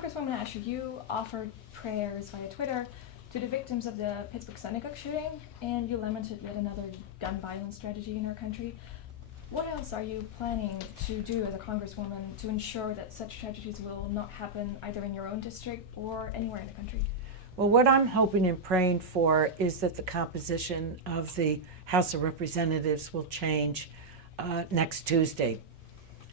Congresswoman Eshoo, you offered prayers via Twitter to the victims of the Pittsburgh synagogue shooting, and you lamented yet another gun violence strategy in our country. What else are you planning to do as a Congresswoman to ensure that such tragedies will not happen either in your own district or anywhere in the country? Well, what I'm hoping and praying for is that the composition of the House of Representatives will change next Tuesday.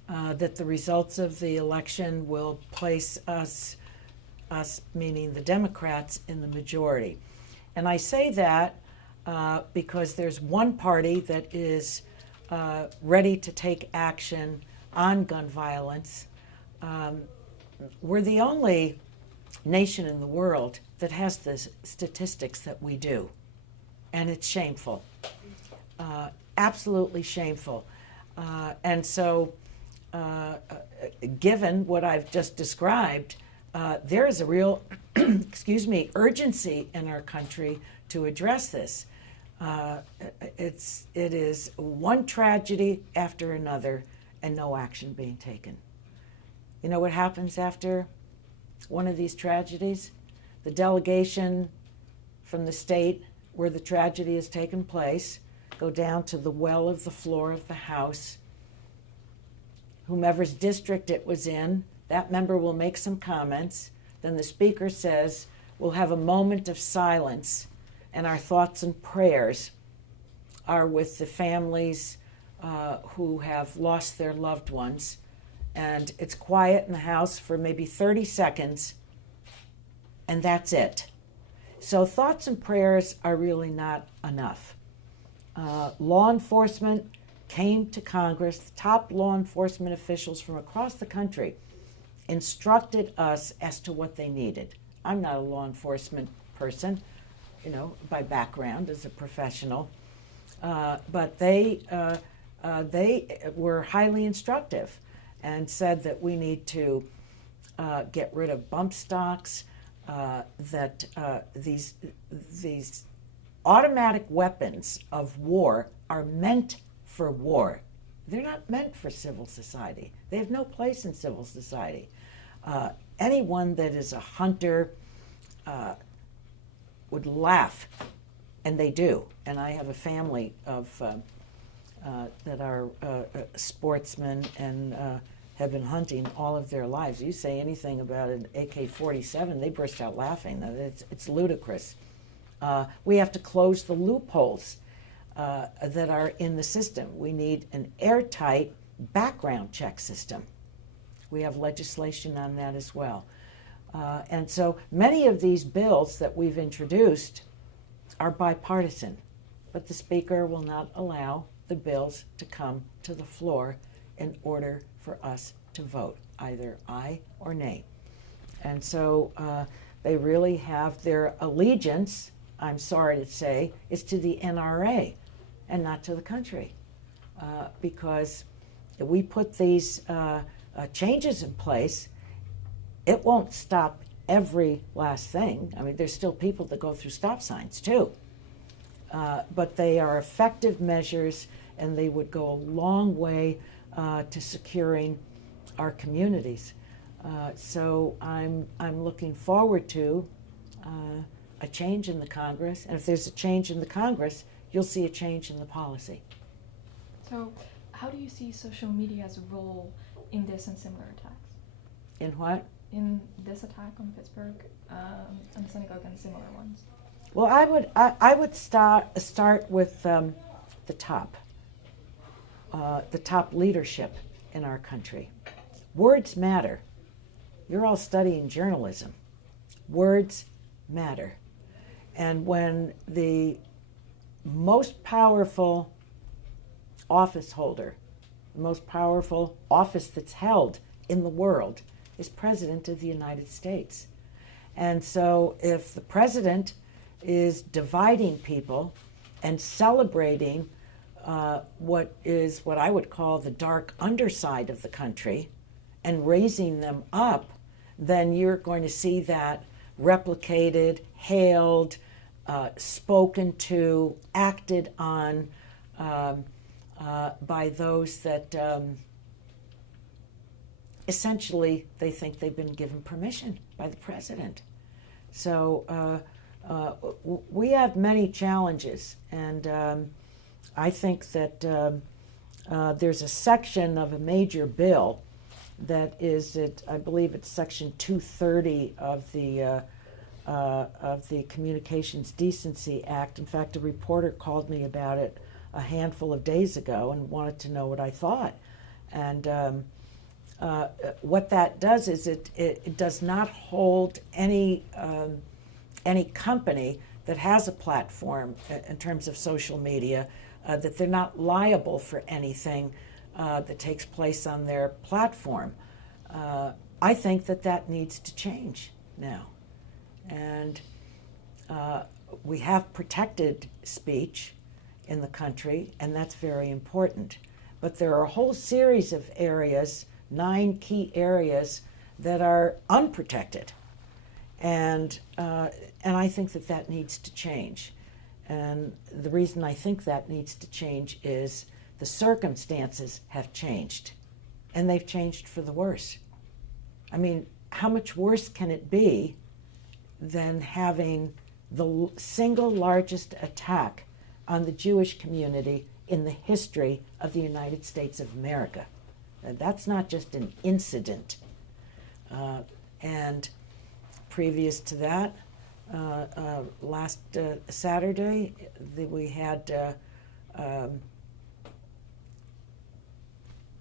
That the results of the election will place us meaning the Democrats, in the majority. And I say that because there's one party that is ready to take action on gun violence. We're the only nation in the world that has the statistics that we do. And it's shameful. Absolutely shameful. And so, given what I've just described, there is a real, urgency in our country to address this. It is one tragedy after another and no action being taken. You know what happens after one of these tragedies? The delegation from the state where the tragedy has taken place go down to the well of the floor of the House. Whomever's district it was in, that member will make some comments. Then the speaker says, we'll have a moment of silence, and our thoughts and prayers are with the families who have lost their loved ones. And it's quiet in the House for maybe 30 seconds, and that's it. So thoughts and prayers are really not enough. Law enforcement came to Congress, top law enforcement officials from across the country instructed us as to what they needed. I'm not a law enforcement person, by background as a professional, but they were highly instructive and said that we need to get rid of bump stocks, that these automatic weapons of war are meant for war. They're not meant for civil society. They have no place in civil society. Anyone that is a hunter would laugh, and they do. And I have a family of that are sportsmen and have been hunting all of their lives. You say anything about an AK-47, they burst out laughing. It's ludicrous. We have to close the loopholes that are in the system. We need an airtight background check system. We have legislation on that as well. And so many of these bills that we've introduced are bipartisan, but the Speaker will not allow the bills to come to the floor in order for us to vote, either aye or nay. And so they really have their allegiance, I'm sorry to say, is to the NRA and not to the country. Because if we put these changes in place, it won't stop every last thing. I mean, there's still people that go through stop signs too. But they are effective measures, and they would go a long way to securing our communities. So I'm looking forward to a change in the Congress, and if there's a change in the Congress, you'll see a change in the policy. So how do you see social media's role in this and similar attacks? In what? In this attack on Pittsburgh, and the synagogue and similar ones? Well, I would start with the top leadership in our country. Words matter. You're all studying journalism. Words matter. And when the most powerful office holder, the most powerful office that's held in the world is President of the United States. And so if the president is dividing people and celebrating what I would call the dark underside of the country and raising them up, then you're going to see that replicated, hailed, spoken to, acted on by those that essentially they think they've been given permission by the president. So we have many challenges, and I think that there's a section of a major bill that is, I believe it's Section 230 of the Communications Decency Act. In fact, a reporter called me about it a handful of days ago and wanted to know what I thought. And what that does is it does not hold any company that has a platform in terms of social media, that they're not liable for anything that takes place on their platform. I think that needs to change now. And we have protected speech in the country, and that's very important. But there are a whole series of areas, 9 key areas, that are unprotected. And I think that needs to change. And the reason I think that needs to change is the circumstances have changed, and they've changed for the worse. I mean, how much worse can it be than having the single largest attack on the Jewish community in the history of the United States of America? That's not just an incident. And previous to that, last Saturday, we had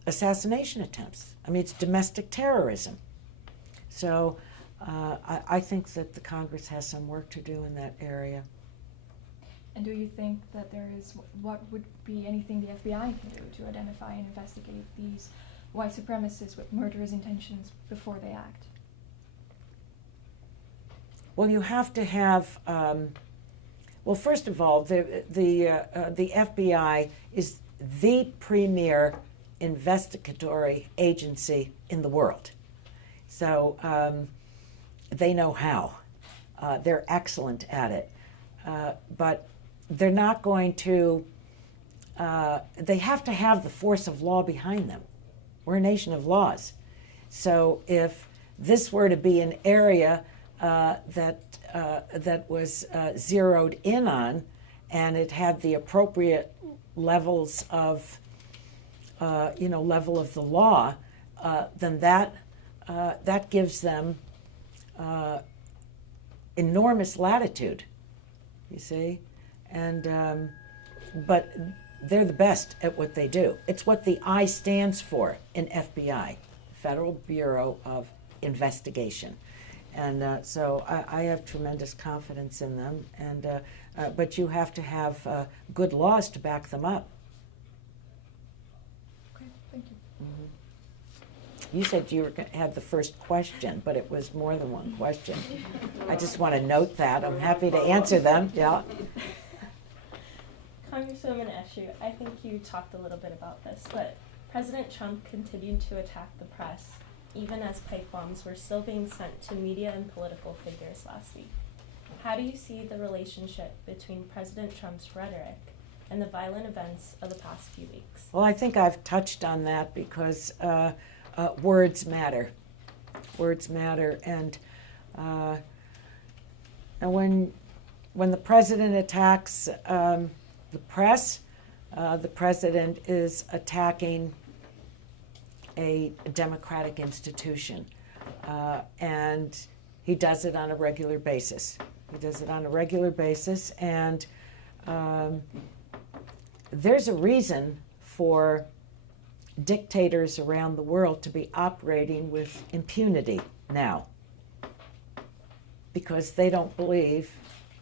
assassination attempts. I mean, it's domestic terrorism. So I think that the Congress has some work to do in that area. And do you think that what would be anything the FBI can do to identify and investigate these white supremacists with murderous intentions before they act? Well, you have to have. Well, first of all, the FBI is the premier investigatory agency in the world. So they know how. They're excellent at it. But they're not going to, they have to have the force of law behind them. We're a nation of laws. So if this were to be an area that was zeroed in on, and it had the appropriate levels of, level of the law, then that gives them enormous latitude, you see, and but they're the best at what they do. It's what the I stands for in FBI, Federal Bureau of Investigation. And so I have tremendous confidence in them, and but you have to have good laws to back them up. Okay, thank you. You said you were going to have the first question, but it was more than one question. I just want to note that. I'm happy to answer them. Yeah. Congresswoman Eshoo, I think you talked a little bit about this, but President Trump continued to attack the press, even as pipe bombs were still being sent to media and political figures last week. How do you see the relationship between President Trump's rhetoric and the violent events of the past few weeks? Well, I think I've touched on that because words matter. Words matter, and when the president attacks the press, the president is attacking a democratic institution, and he does it on a regular basis. He does it on a regular basis, and there's a reason for dictators around the world to be operating with impunity now, because they don't believe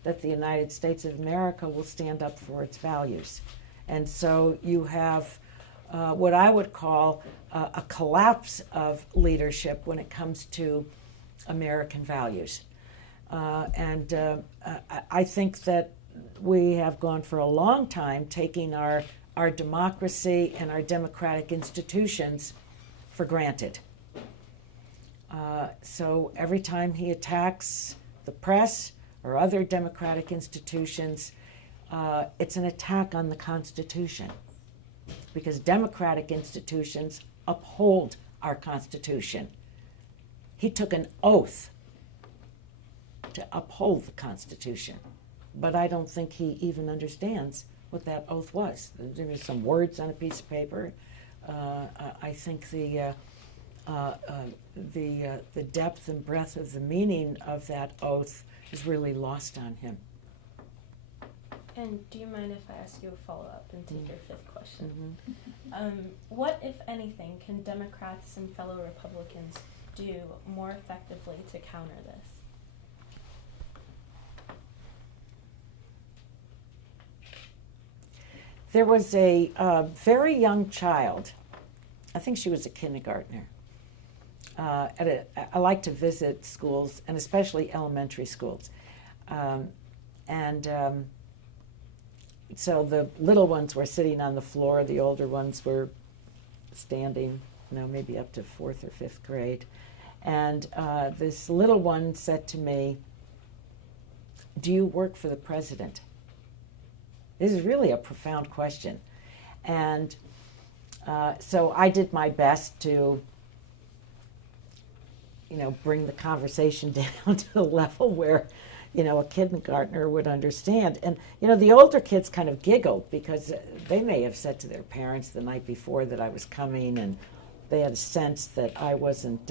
that the United States of America will stand up for its values. And so you have what I would call a collapse of leadership when it comes to American values. And I think that we have gone for a long time taking our democracy and our democratic institutions for granted. So every time he attacks the press or other democratic institutions, it's an attack on the Constitution, because democratic institutions uphold our Constitution. He took an oath to uphold the Constitution. But I don't think he even understands what that oath was. There were some words on a piece of paper. I think the depth and breadth of the meaning of that oath is really lost on him. And do you mind if I ask you a follow-up and take your fifth question? Mm-hmm. What, if anything, can Democrats and fellow Republicans do more effectively to counter this? There was a very young child, I think she was a kindergartner. I like to visit schools, and especially elementary schools. So the little ones were sitting on the floor, the older ones were standing, maybe up to 4th or 5th grade. And this little one said to me, "Do you work for the president?" This is really a profound question. And so I did my best to, bring the conversation down to the level where, a kindergartner would understand. And, the older kids kind of giggled because they may have said to their parents the night before that I was coming, and they had a sense that I wasn't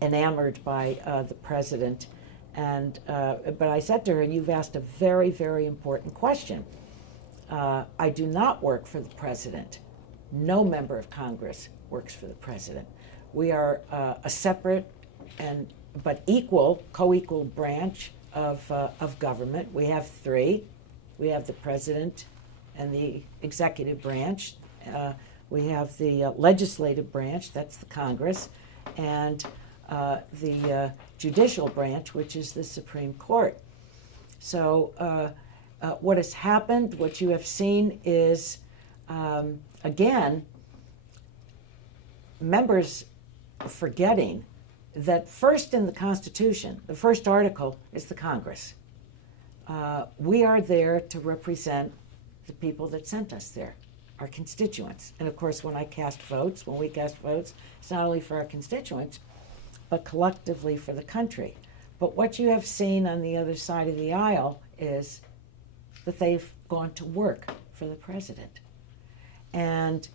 enamored by the president. And but I said to her, "You've asked a very, very important question. I do not work for the president. No member of Congress works for the president. We are a separate but co-equal branch of government. We have three. We have the president and the executive branch. We have the legislative branch, that's the Congress, and the judicial branch, which is the Supreme Court." So what has happened, what you have seen is, again, members forgetting that first in the Constitution, the first article is the Congress. We are there to represent the people that sent us there, our constituents. And of course, when we cast votes, it's not only for our constituents, but collectively for the country. But what you have seen on the other side of the aisle is that they've gone to work for the president. And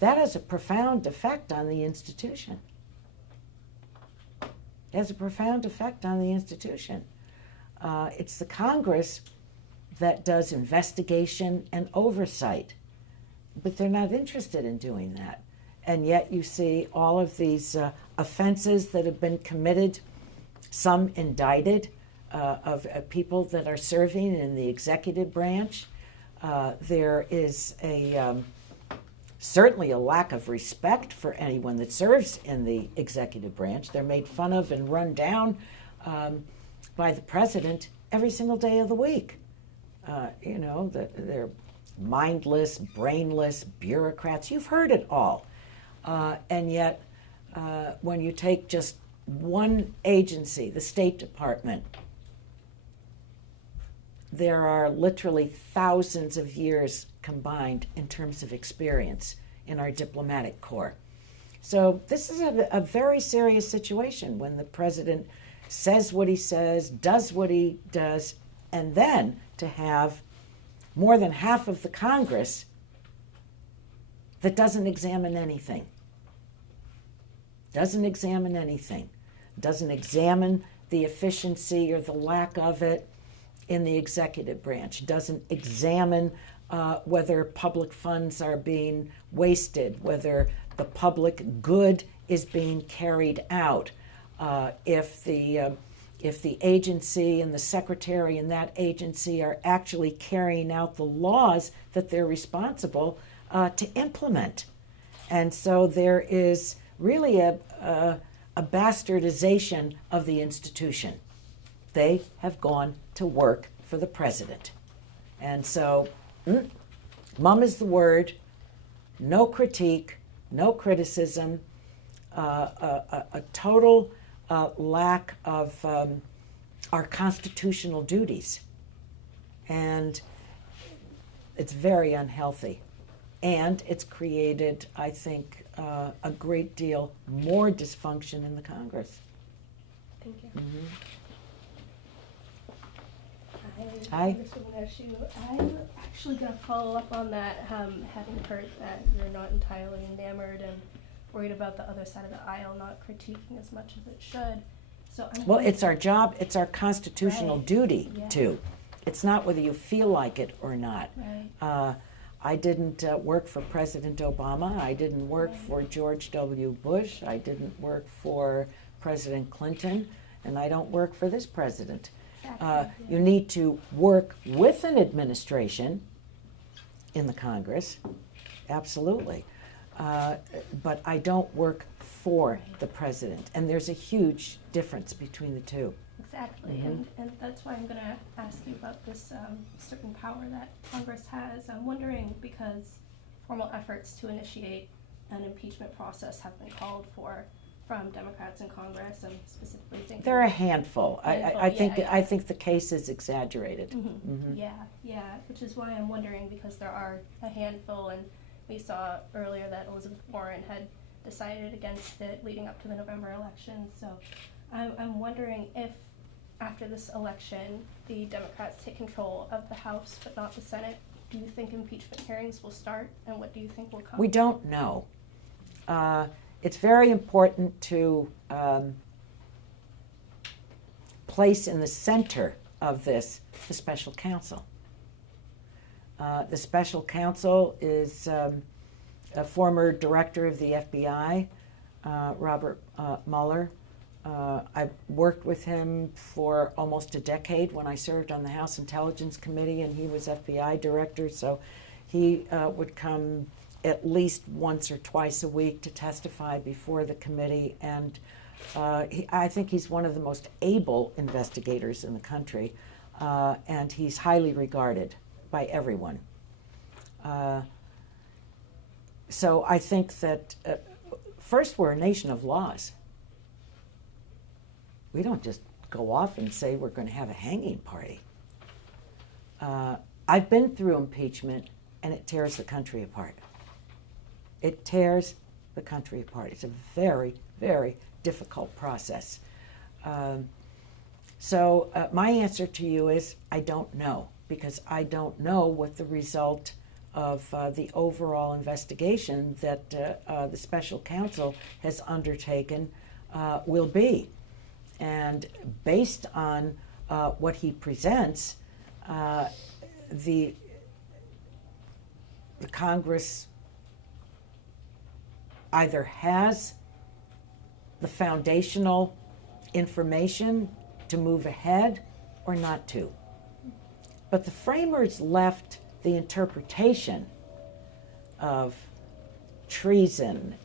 that has a profound effect on the institution. It has a profound effect on the institution. It's the Congress that does investigation and oversight, but they're not interested in doing that. And yet you see all of these offenses that have been committed, some indicted, of people that are serving in the executive branch. There is certainly a lack of respect for anyone that serves in the executive branch. They're made fun of and run down by the president every single day of the week. They're mindless, brainless bureaucrats. You've heard it all. And yet, when you take just one agency, the State Department, there are literally thousands of years combined in terms of experience in our diplomatic corps. So this is a very serious situation when the president says what he says, does what he does, and then to have more than half of the Congress that doesn't examine anything. Doesn't examine the efficiency or the lack of it in the executive branch, doesn't examine whether public funds are being wasted, whether the public good is being carried out, if the agency and the secretary in that agency are actually carrying out the laws that they're responsible to implement. And so there is really a bastardization of the institution. They have gone to work for the president. And so, mum is the word, no critique, no criticism, a total lack of our constitutional duties. And it's very unhealthy. And it's created, I think, a great deal more dysfunction in the Congress. Thank you. Mhm. Hi, Mr. Anna Eshoo. I'm actually going to follow up on that, having heard that you're not entirely enamored and worried about the other side of the aisle not critiquing as much as it should. So I'm Well, it's our job, it's our constitutional Right. duty Yeah. to. It's not whether you feel like it or not. Right. I didn't work for President Obama. I didn't work Right. for George W. Bush. I didn't work for President Clinton. And I don't work for this president. Exactly. You need to work with an administration in the Congress, absolutely. But I don't work for the president. And there's a huge difference between the two. Exactly, Mhm. and that's why I'm going to ask you about this certain power that Congress has. I'm wondering because formal efforts to initiate an impeachment process have been called for from Democrats in Congress. I'm specifically thinking. They're a handful. Handful, I think yeah. I think the case is exaggerated. Mhm. Yeah, which is why I'm wondering because there are a handful, and we saw earlier that Elizabeth Warren had decided against it leading up to the November election. So I'm wondering if after this election the Democrats take control of the House but not the Senate, do you think impeachment hearings will start, and what do you think will come? We don't know. It's very important to place in the center of this the special counsel. The special counsel is a former director of the FBI, Robert Mueller. I worked with him for almost a decade when I served on the House Intelligence Committee, and he was FBI director, so he would come at least once or twice a week to testify before the committee, and I think he's one of the most able investigators in the country, and he's highly regarded by everyone. So I think that first, we're a nation of laws. We don't just go off and say we're going to have a hanging party. I've been through impeachment, and it tears the country apart. It tears the country apart. It's a very, very difficult process. So my answer to you is I don't know, because I don't know what the result of the overall investigation that the special counsel has undertaken will be. And based on what he presents, the Congress either has the foundational information to move ahead or not to. But the framers left the interpretation of treason,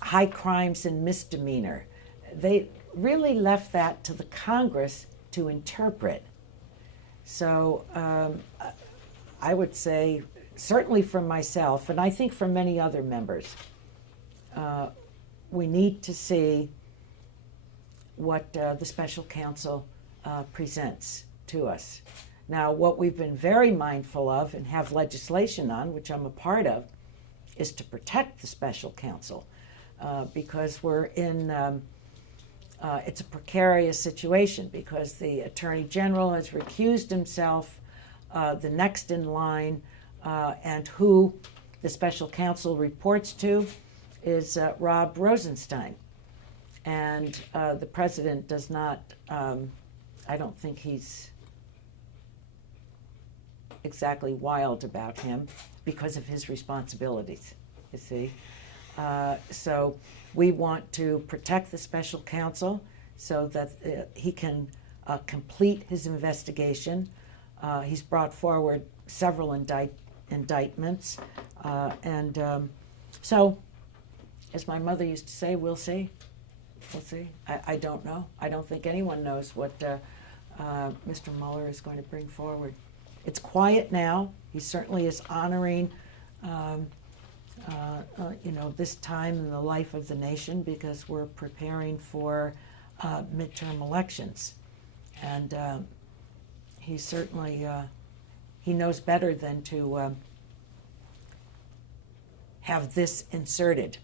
high crimes and misdemeanor. They really left that to the Congress to interpret. So I would say, certainly from myself, and I think from many other members, we need to see what the special counsel presents to us. Now, what we've been very mindful of and have legislation on, which I'm a part of, is to protect the special counsel because we're in, it's a precarious situation because the Attorney General has recused himself, the next in line, and who the special counsel reports to is Rob Rosenstein. And the president does not, I don't think he's exactly wild about him because of his responsibilities, you see. So we want to protect the special counsel so that he can complete his investigation. He's brought forward several indictments. So, as my mother used to say, we'll see. We'll see. I don't know. I don't think anyone knows what Mr. Mueller is going to bring forward. It's quiet now. He certainly is honoring, this time in the life of the nation because we're preparing for midterm elections, and he certainly he knows better than to have this inserted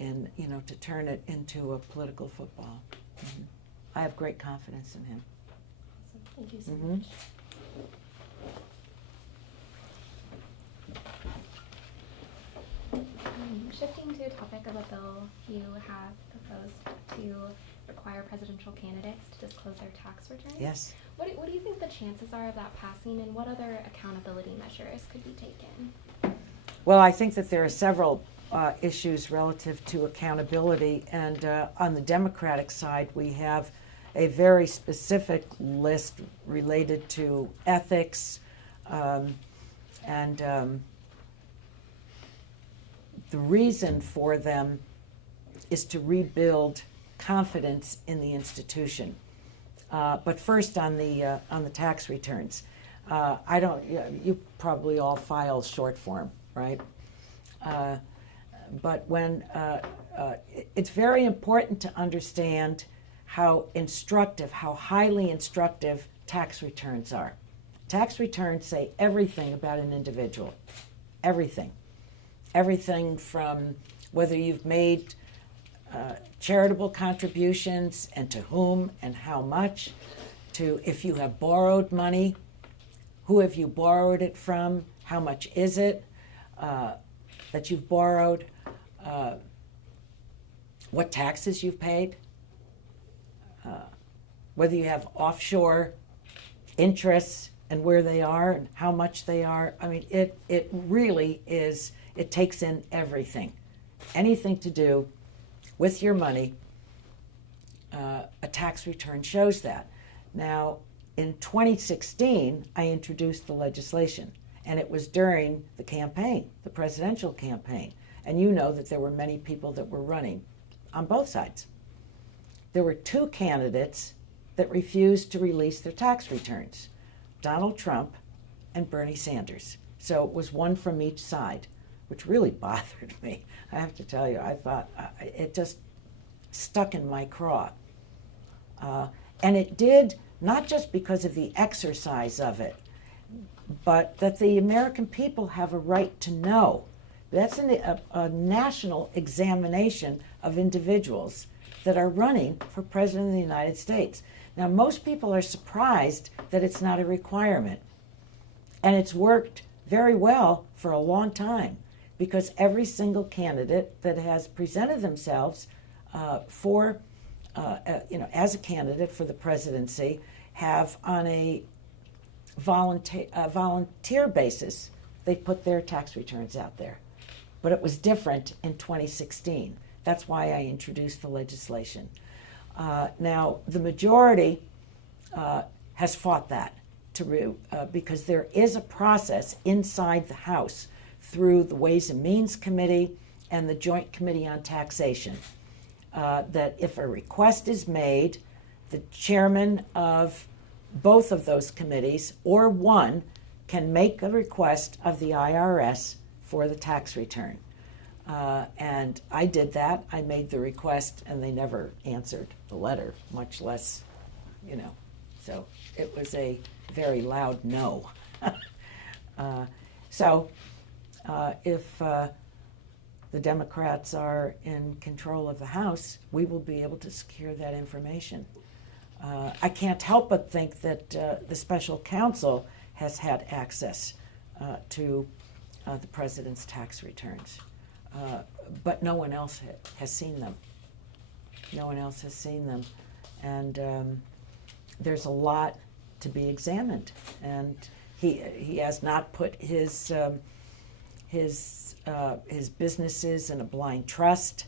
and, to turn it into a political football. I have great confidence in him. Awesome. Thank you so Mhm. much. Shifting to a topic of a bill you have proposed to require presidential candidates to disclose their tax returns. Yes. What do you think the chances are of that passing, and what other accountability measures could be taken? Well, I think that there are several issues relative to accountability, and on the Democratic side, we have a very specific list related to ethics and the reason for them is to rebuild confidence in the institution. But first, on the tax returns, I don't. You probably all file short form, right? But when it's very important to understand how instructive, how highly instructive tax returns are. Tax returns say everything about an individual, everything. Everything from whether you've made charitable contributions and to whom and how much, to if you have borrowed money, who have you borrowed it from, how much is it that you've borrowed, what taxes you've paid, whether you have offshore interests and where they are and how much they are. I mean, it really is. It takes in everything. Anything to do with your money, a tax return shows that. Now, in 2016, I introduced the legislation, and it was during the campaign, the presidential campaign. And you know that there were many people that were running on both sides. There were two candidates that refused to release their tax returns, Donald Trump and Bernie Sanders. So it was one from each side, which really bothered me. I have to tell you, I thought it just stuck in my craw. And it did, not just because of the exercise of it, but that the American people have a right to know. That's a national examination of individuals that are running for President of the United States. Now, most people are surprised that it's not a requirement. And it's worked very well for a long time, because every single candidate that has presented themselves as a candidate for the presidency have, on a volunteer basis, they've put their tax returns out there. But it was different in 2016. That's why I introduced the legislation. Now, the majority has fought that because there is a process inside the House through the Ways and Means Committee and the Joint Committee on Taxation, that if a request is made, the chairman of both of those committees, or one, can make a request of the IRS for the tax return. And I did that. I made the request, and they never answered the letter, much less, So it was a very loud no. If the Democrats are in control of the House, we will be able to secure that information. I can't help but think that the special counsel has had access to the president's tax returns. But no one else has seen them. No one else has seen them. And there's a lot to be examined. And he has not put his businesses in a blind trust.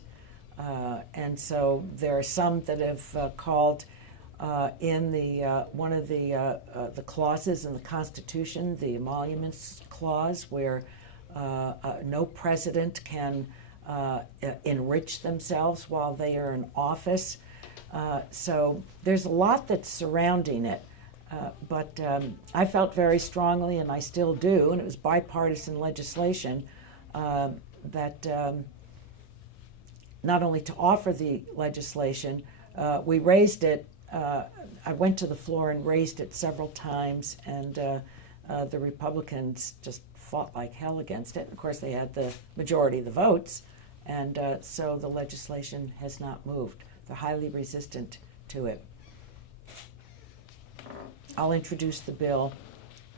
And so there are some that have called in one of the clauses in the Constitution, the emoluments clause, where no president can enrich themselves while they are in office. So there's a lot that's surrounding it. But I felt very strongly, and I still do, and it was bipartisan legislation, that not only to offer the legislation, we raised it. I went to the floor and raised it several times, and the Republicans just fought like hell against it. Of course, they had the majority of the votes, and so the legislation has not moved. They're highly resistant to it. I'll introduce the bill.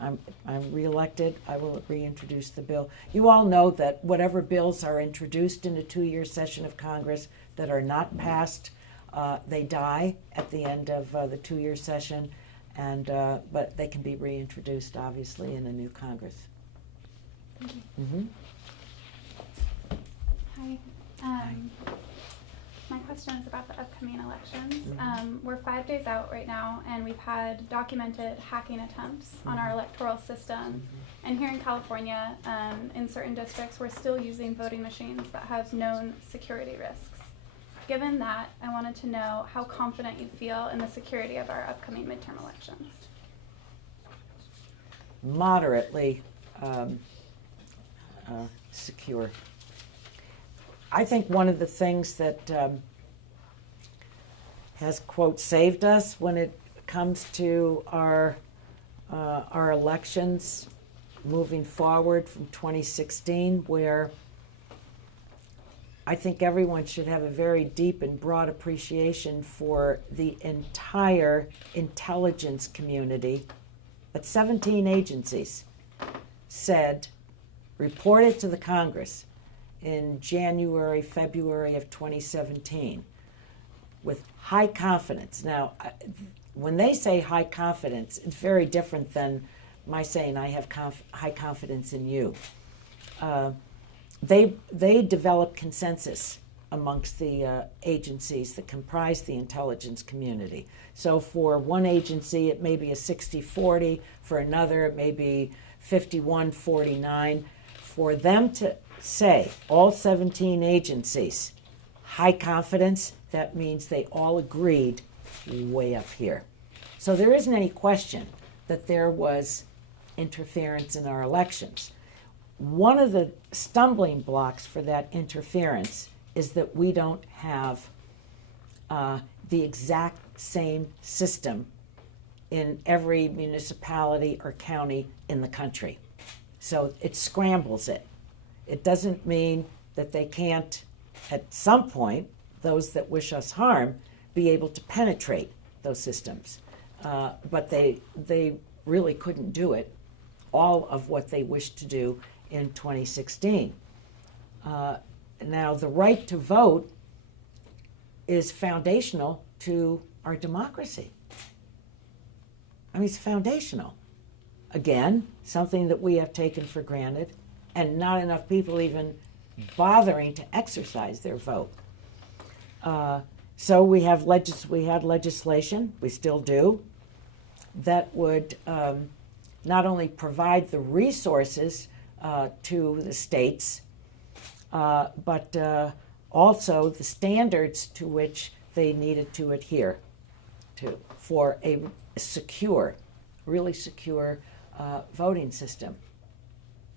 I'm reelected. I will reintroduce the bill. You all know that whatever bills are introduced in a 2-year session of Congress that are not passed, they die at the end of the 2-year session, and but they can be reintroduced, obviously, in a new Congress. Thank you. Mm-hmm. Hi. My question is about the upcoming elections. Mm-hmm. We're 5 days out right now, and we've had documented hacking attempts on our electoral system. And here in California, in certain districts, we're still using voting machines that have known security risks. Given that, I wanted to know how confident you feel in the security of our upcoming midterm elections. Moderately secure. I think one of the things that has, quote, saved us when it comes to our elections moving forward from 2016, where I think everyone should have a very deep and broad appreciation for the entire intelligence community, but 17 agencies said, reported to the Congress in January, February of 2017 with high confidence. Now, when they say high confidence, it's very different than my saying I have high confidence in you. They develop consensus amongst the agencies that comprise the intelligence community. So for one agency, it may be a 60-40. For another, it may be 51-49. For them to say, all 17 agencies, high confidence, that means they all agreed way up here. So there isn't any question that there was interference in our elections. One of the stumbling blocks for that interference is that we don't have the exact same system in every municipality or county in the country. So it scrambles it. It doesn't mean that they can't, at some point, those that wish us harm, be able to penetrate those systems. But they really couldn't do it, all of what they wished to do in 2016. Now, the right to vote is foundational to our democracy. I mean, it's foundational. Again, something that we have taken for granted, and not enough people even bothering to exercise their vote. So we had legislation, we still do, that would not only provide the resources to the states, but also the standards to which they needed to adhere to for a secure, really secure voting system.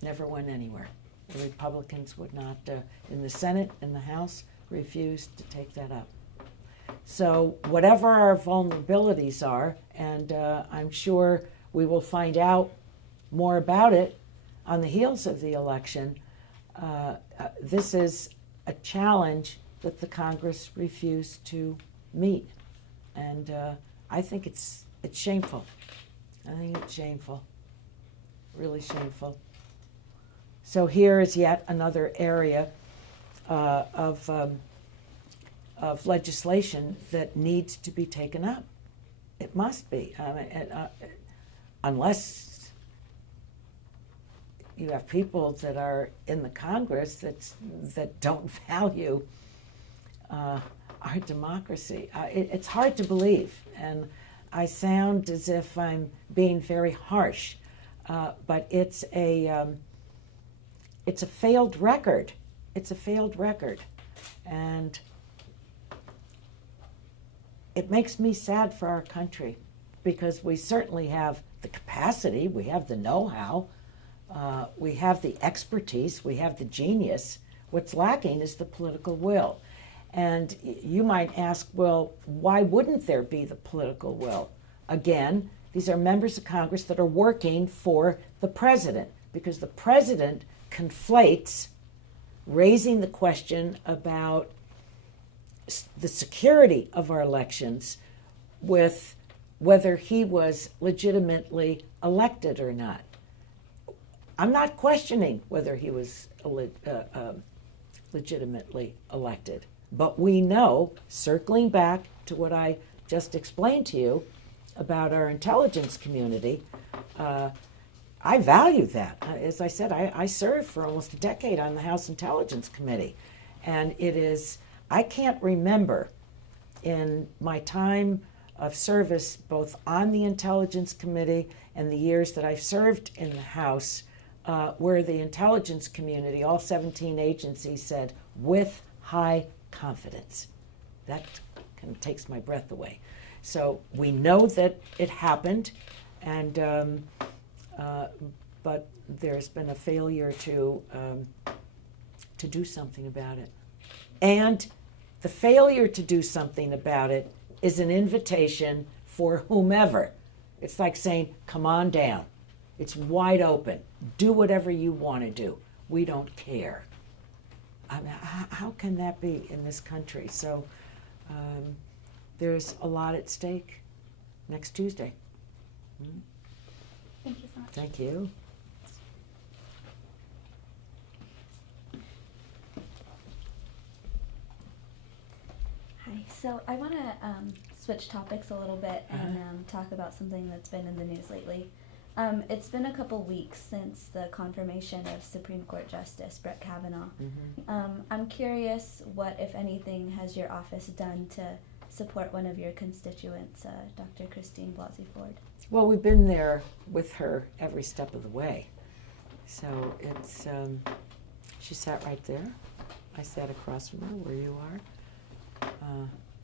Never went anywhere. The Republicans would not, in the Senate and the House, refused to take that up. So whatever our vulnerabilities are, and I'm sure we will find out more about it on the heels of the election, this is a challenge that the Congress refused to meet. And I think it's shameful. I think it's shameful, really shameful. So here is yet another area of legislation that needs to be taken up. It must be, unless you have people that are in the Congress that don't value our democracy. It's hard to believe, and I sound as if I'm being very harsh, but it's a failed record. It's a failed record, and it makes me sad for our country, because we certainly have the capacity, we have the know-how, we have the expertise, we have the genius. What's lacking is the political will. And you might ask, well, why wouldn't there be the political will? Again, these are members of Congress that are working for the president, because the president conflates raising the question about the security of our elections with whether he was legitimately elected or not. I'm not questioning whether he was legitimately elected, but we know, circling back to what I just explained to you about our intelligence community, I value that. As I said, I served for almost a decade on the House Intelligence Committee, and I can't remember in my time of service both on the Intelligence Committee and the years that I've served in the House where the intelligence community, all 17 agencies, said with high confidence. That kind of takes my breath away. So we know that it happened, and but there's been a failure to do something about it. And the failure to do something about it is an invitation for whomever. It's like saying, come on down. It's wide open. Do whatever you want to do. We don't care. I mean, how can that be in this country? So there's a lot at stake next Tuesday. Thank you so much. Thank you. Hi, so I want to switch topics a little bit and talk about something that's been in the news lately. It's been a couple weeks since the confirmation of Supreme Court Justice Brett Kavanaugh. I'm curious what, if anything, has your office done to support one of your constituents, Dr. Christine Blasey Ford? Well, we've been there with her every step of the way. So it's, she sat right there. I sat across from her where you are.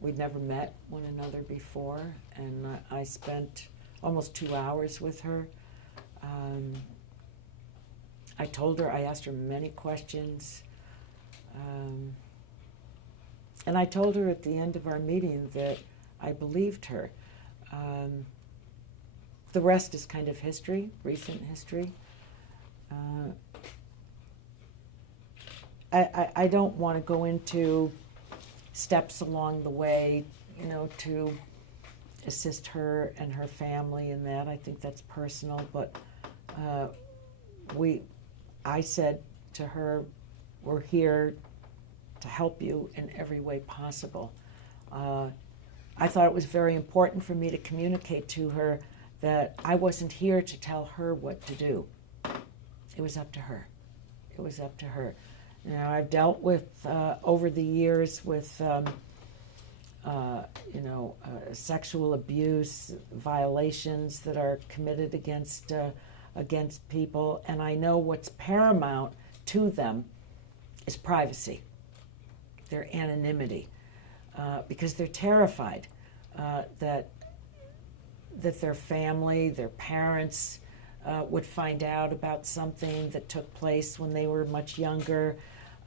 We'd never met one another before, and I spent almost 2 hours with her. I told her, I asked her many questions, and I told her at the end of our meeting that I believed her. The rest is kind of history, recent history. I don't want to go into steps along the way, you know, to assist her and her family in that. I think that's personal, but I said to her, we're here to help you in every way possible. I thought it was very important for me to communicate to her that I wasn't here to tell her what to do. It was up to her. It was up to her. You know, I've dealt with, over the years with, sexual abuse, violations that are committed against people, and I know what's paramount to them is privacy, their anonymity, because they're terrified that their family, their parents would find out about something that took place when they were much younger,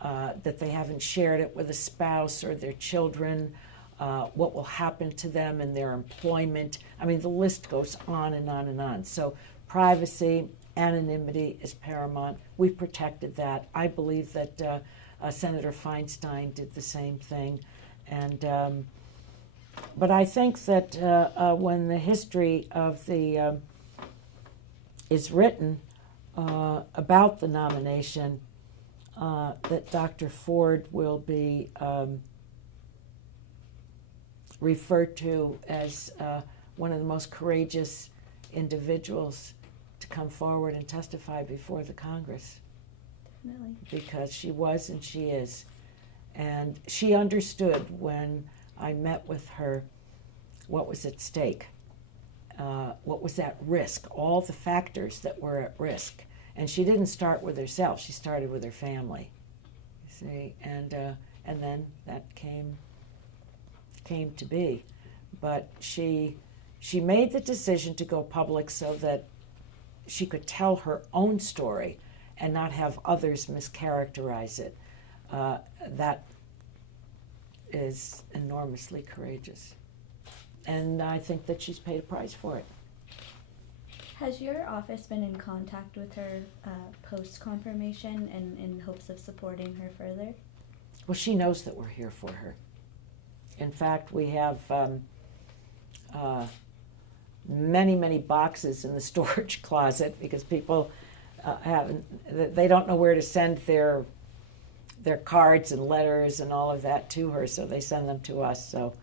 that they haven't shared it with a spouse or their children, what will happen to them in their employment. I mean, the list goes on and on and on. So privacy, anonymity is paramount. We've protected that. I believe that Senator Feinstein did the same thing. And but I think that when the history of the is written about the nomination, that Dr. Ford will be referred to as one of the most courageous individuals to come forward and testify before the Congress. Definitely. Because she was and she is. And she understood when I met with her what was at stake, what was at risk, all the factors that were at risk. And she didn't start with herself, she started with her family. You see, and then that came to be. But she made the decision to go public so that she could tell her own story and not have others mischaracterize it. That is enormously courageous. And I think that she's paid a price for it. Has your office been in contact with her post-confirmation and in hopes of supporting her further? Well, she knows that we're here for her. In fact, we have many, many boxes in the storage closet because people they don't know where to send their cards and letters and all of that to her, so they send them to us. So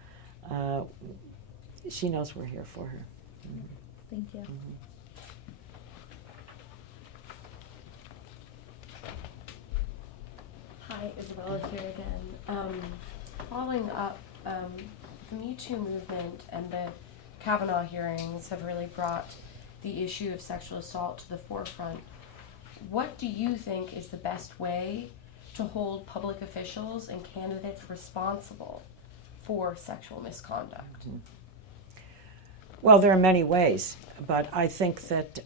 she knows we're here for her. Thank you. Hi, Isabella here again. Following up, the Me Too movement and the Kavanaugh hearings have really brought the issue of sexual assault to the forefront. What do you think is the best way to hold public officials and candidates responsible for sexual misconduct? Well, there are many ways, but I think that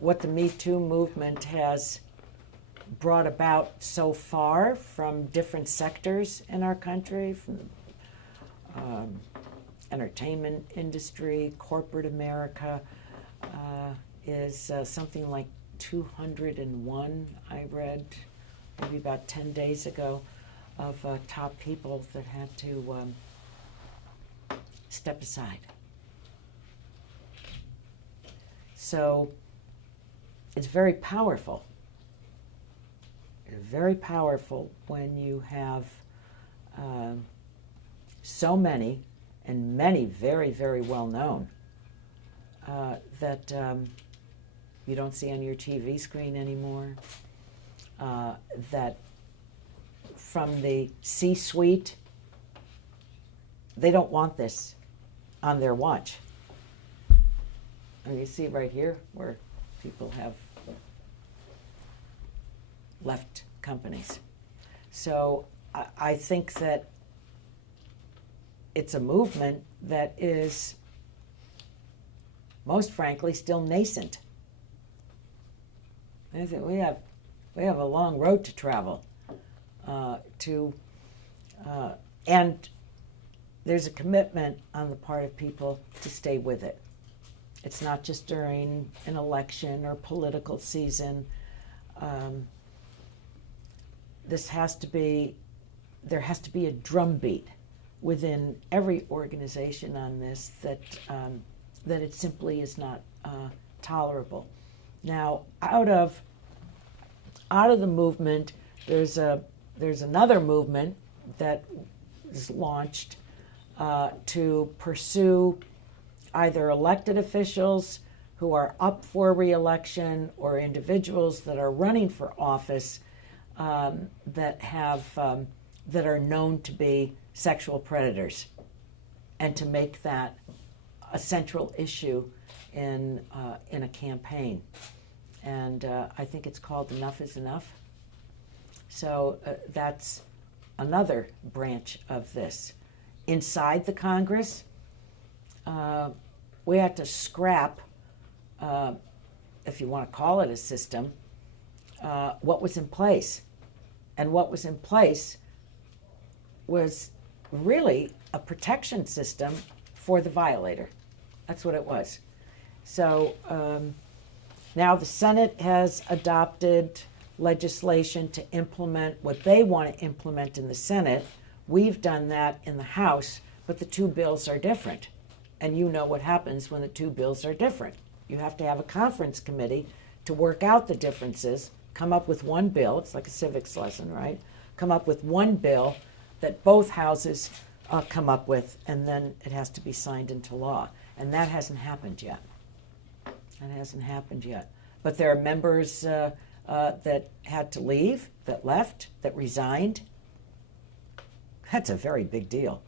what the Me Too movement has brought about so far from different sectors in our country, from entertainment industry, corporate America, is something like 201, I read maybe about 10 days ago, of top people that had to step aside. So it's very powerful. Very powerful when you have so many, and many very, very well known, that you don't see on your TV screen anymore, that from the C-suite, they don't want this on their watch. And you see right here where people have left companies. So I think that it's a movement that is, most frankly, still nascent. I think we have a long road to travel and there's a commitment on the part of people to stay with it. It's not just during an election or political season. There has to be a drumbeat within every organization on this that it simply is not tolerable. Now, out of the movement, there's another movement that is launched to pursue either elected officials who are up for re-election or individuals that are running for office that are known to be sexual predators, and to make that a central issue in a campaign. And I think it's called Enough is Enough. So that's another branch of this. Inside the Congress, we had to scrap, if you want to call it a system, what was in place. And what was in place was really a protection system for the violator. That's what it was. So now the Senate has adopted legislation to implement what they want to implement in the Senate. We've done that in the House, but the two bills are different. And you know what happens when the two bills are different. You have to have a conference committee to work out the differences, come up with one bill. It's like a civics lesson, right? Come up with one bill that both houses come up with, and then it has to be signed into law. And that hasn't happened yet. That hasn't happened yet. But there are members that had to leave, that left, that resigned. That's a very big deal.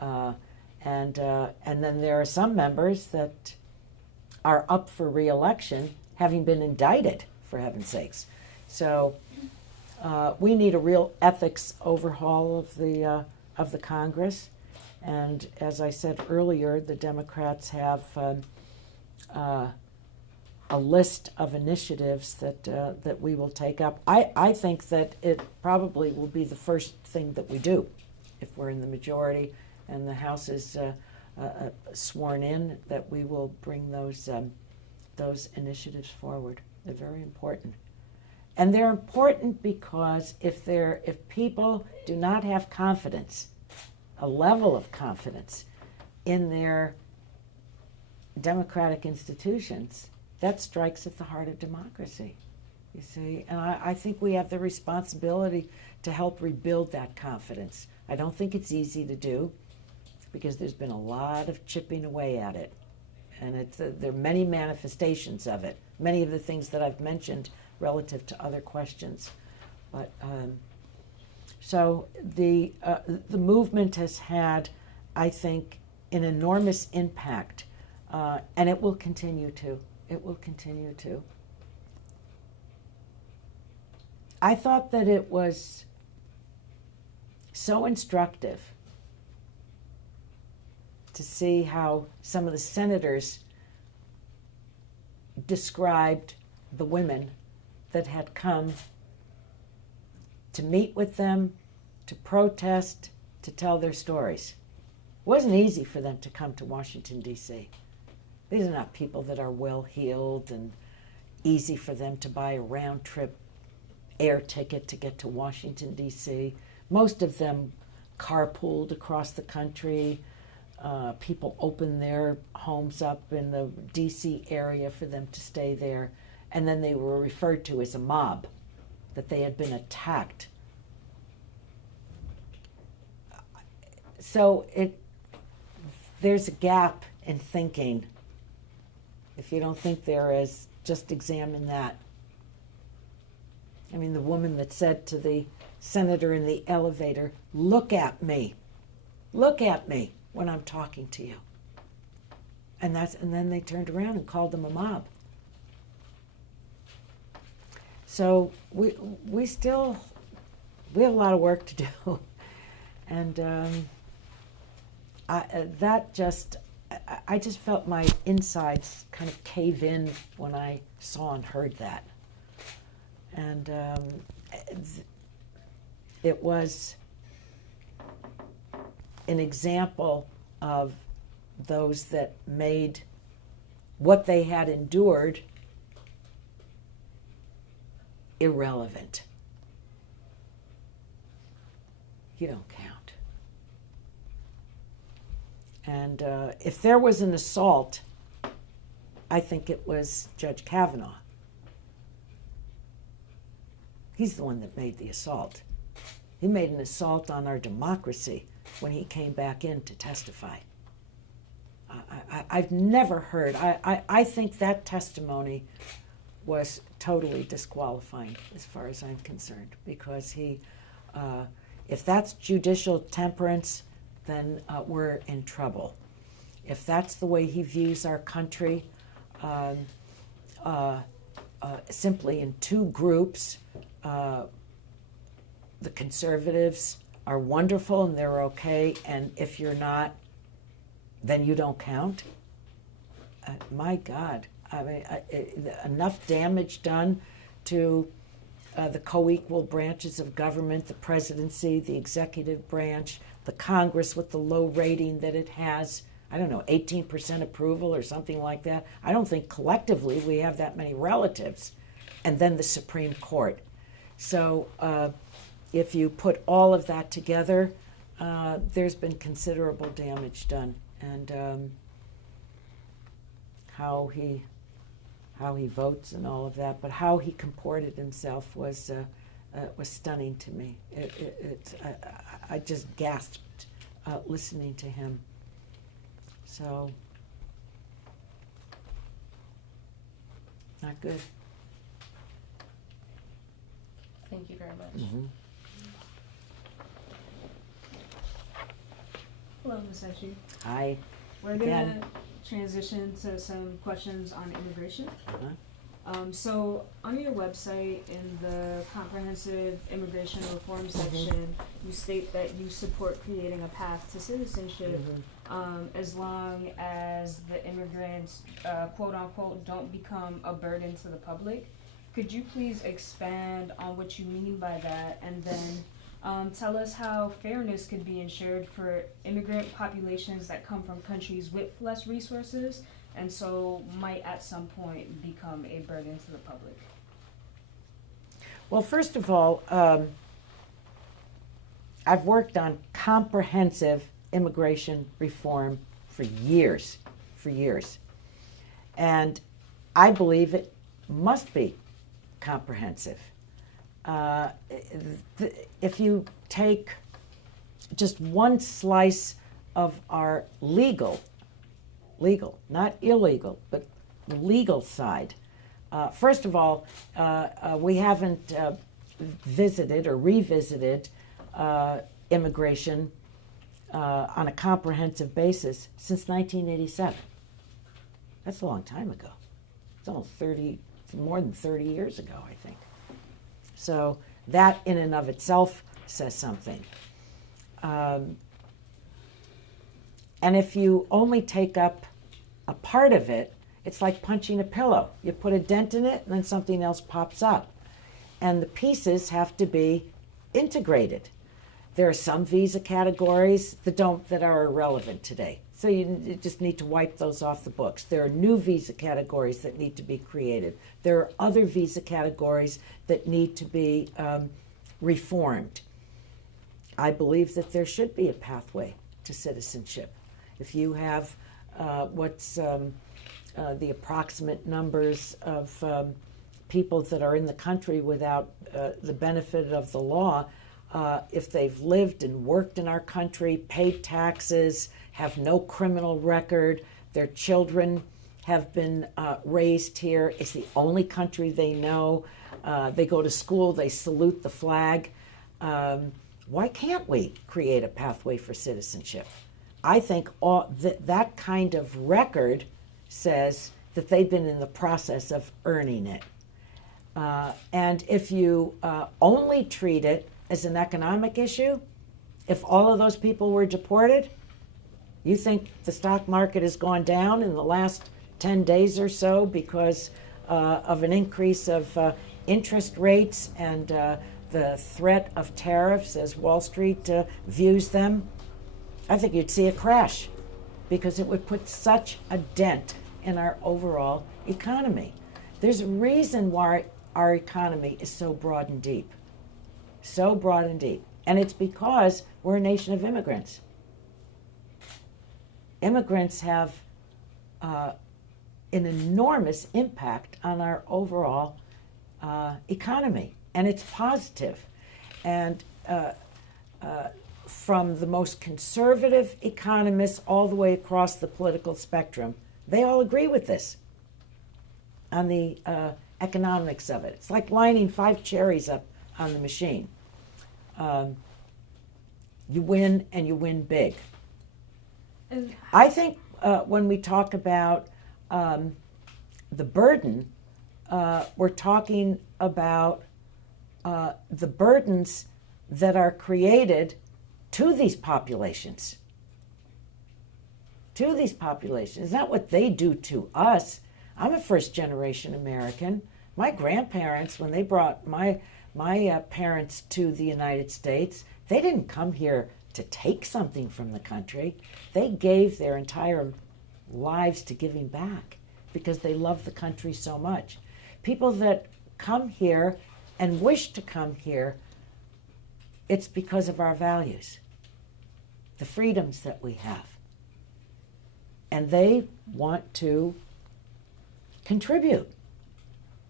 And then there are some members that are up for re-election, having been indicted, for heaven's sakes. So we need a real ethics overhaul of the Congress. And as I said earlier, the Democrats have a list of initiatives that we will take up. I think that it probably will be the first thing that we do if we're in the majority and the House is sworn in, that we will bring those initiatives forward. They're very important. And they're important because if people do not have confidence, a level of confidence in their democratic institutions, that strikes at the heart of democracy, you see. And I think we have the responsibility to help rebuild that confidence. I don't think it's easy to do because there's been a lot of chipping away at it. And there are many manifestations of it, many of the things that I've mentioned relative to other questions. But so the movement has had, I think, an enormous impact, and it will continue to. It will continue to. I thought that it was so instructive to see how some of the senators described the women that had come to meet with them, to protest, to tell their stories. It wasn't easy for them to come to Washington, D.C. These are not people that are well-heeled and easy for them to buy a round-trip air ticket to get to Washington, D.C. Most of them carpooled across the country. People opened their homes up in the D.C. area for them to stay there. And then they were referred to as a mob, that they had been attacked. So there's a gap in thinking. If you don't think there is, just examine that. I mean, the woman that said to the senator in the elevator, "Look at me when I'm talking to you." And then they turned around and called them a mob. So we have a lot of work to do, and I just felt my insides kind of cave in when I saw and heard that, and it was an example of those that made what they had endured irrelevant. You don't count. And if there was an assault, I think it was Judge Kavanaugh. He's the one that made the assault. He made an assault on our democracy when he came back in to testify. I've never heard, I think that testimony was totally disqualifying as far as I'm concerned, because if that's judicial temperance, then we're in trouble. If that's the way he views our country, simply in two groups, the conservatives are wonderful and they're okay, and if you're not, then you don't count. My God, I mean, enough damage done to the co-equal branches of government, the presidency, the executive branch, the Congress with the low rating that it has. I don't know, 18% approval or something like that. I don't think collectively we have that many relatives. And then the Supreme Court. So if you put all of that together, there's been considerable damage done. And how he votes and all of that, but how he comported himself was stunning to me. I just gasped listening to him. So, not good. Thank you very much. Mm-hmm. Hello, Ms. Eshoo. Hi. We're Again. going to transition to some questions on immigration. Uh-huh. So on your website, in the comprehensive immigration reform section, you state that you support creating a path to citizenship as long as the immigrants, quote unquote, don't become a burden to the public. Could you please expand on what you mean by that, and then Tell us how fairness could be ensured for immigrant populations that come from countries with less resources and so might at some point become a burden to the public. Well, first of all, I've worked on comprehensive immigration reform for years. And I believe it must be comprehensive. If you take just one slice of our legal, not illegal, but legal side, first of all, we haven't visited or revisited immigration on a comprehensive basis since 1987. That's a long time ago. It's almost more than 30 years ago, I think. So that in and of itself says something. And if you only take up a part of it, it's like punching a pillow. You put a dent in it and then something else pops up. And the pieces have to be integrated. There are some visa categories that are irrelevant today. So you just need to wipe those off the books. There are new visa categories that need to be created. There are other visa categories that need to be reformed. I believe that there should be a pathway to citizenship. If you have what's the approximate numbers of people that are in the country without the benefit of the law, if they've lived and worked in our country, paid taxes, have no criminal record, their children have been raised here, it's the only country they know, they go to school, they salute the flag, why can't we create a pathway for citizenship? I think that kind of record says that they've been in the process of earning it. And if you only treat it as an economic issue, if all of those people were deported, you think the stock market has gone down in the last 10 days or so because of an increase of interest rates and the threat of tariffs as Wall Street views them? I think you'd see a crash because it would put such a dent in our overall economy. There's a reason why our economy is so broad and deep. So broad and deep. And it's because we're a nation of immigrants. Immigrants have an enormous impact on our overall economy, and it's positive. And from the most conservative economists all the way across the political spectrum, they all agree with this on the economics of it. It's like lining 5 cherries up on the machine. You win, and you win big. I think when we talk about the burden, we're talking about the burdens that are created to these populations. To these populations. Not what they do to us. I'm a first-generation American. My grandparents, when they brought my parents to the United States, they didn't come here to take something from the country. They gave their entire lives to giving back because they love the country so much. People that come here and wish to come here, it's because of our values, the freedoms that we have. And they want to contribute.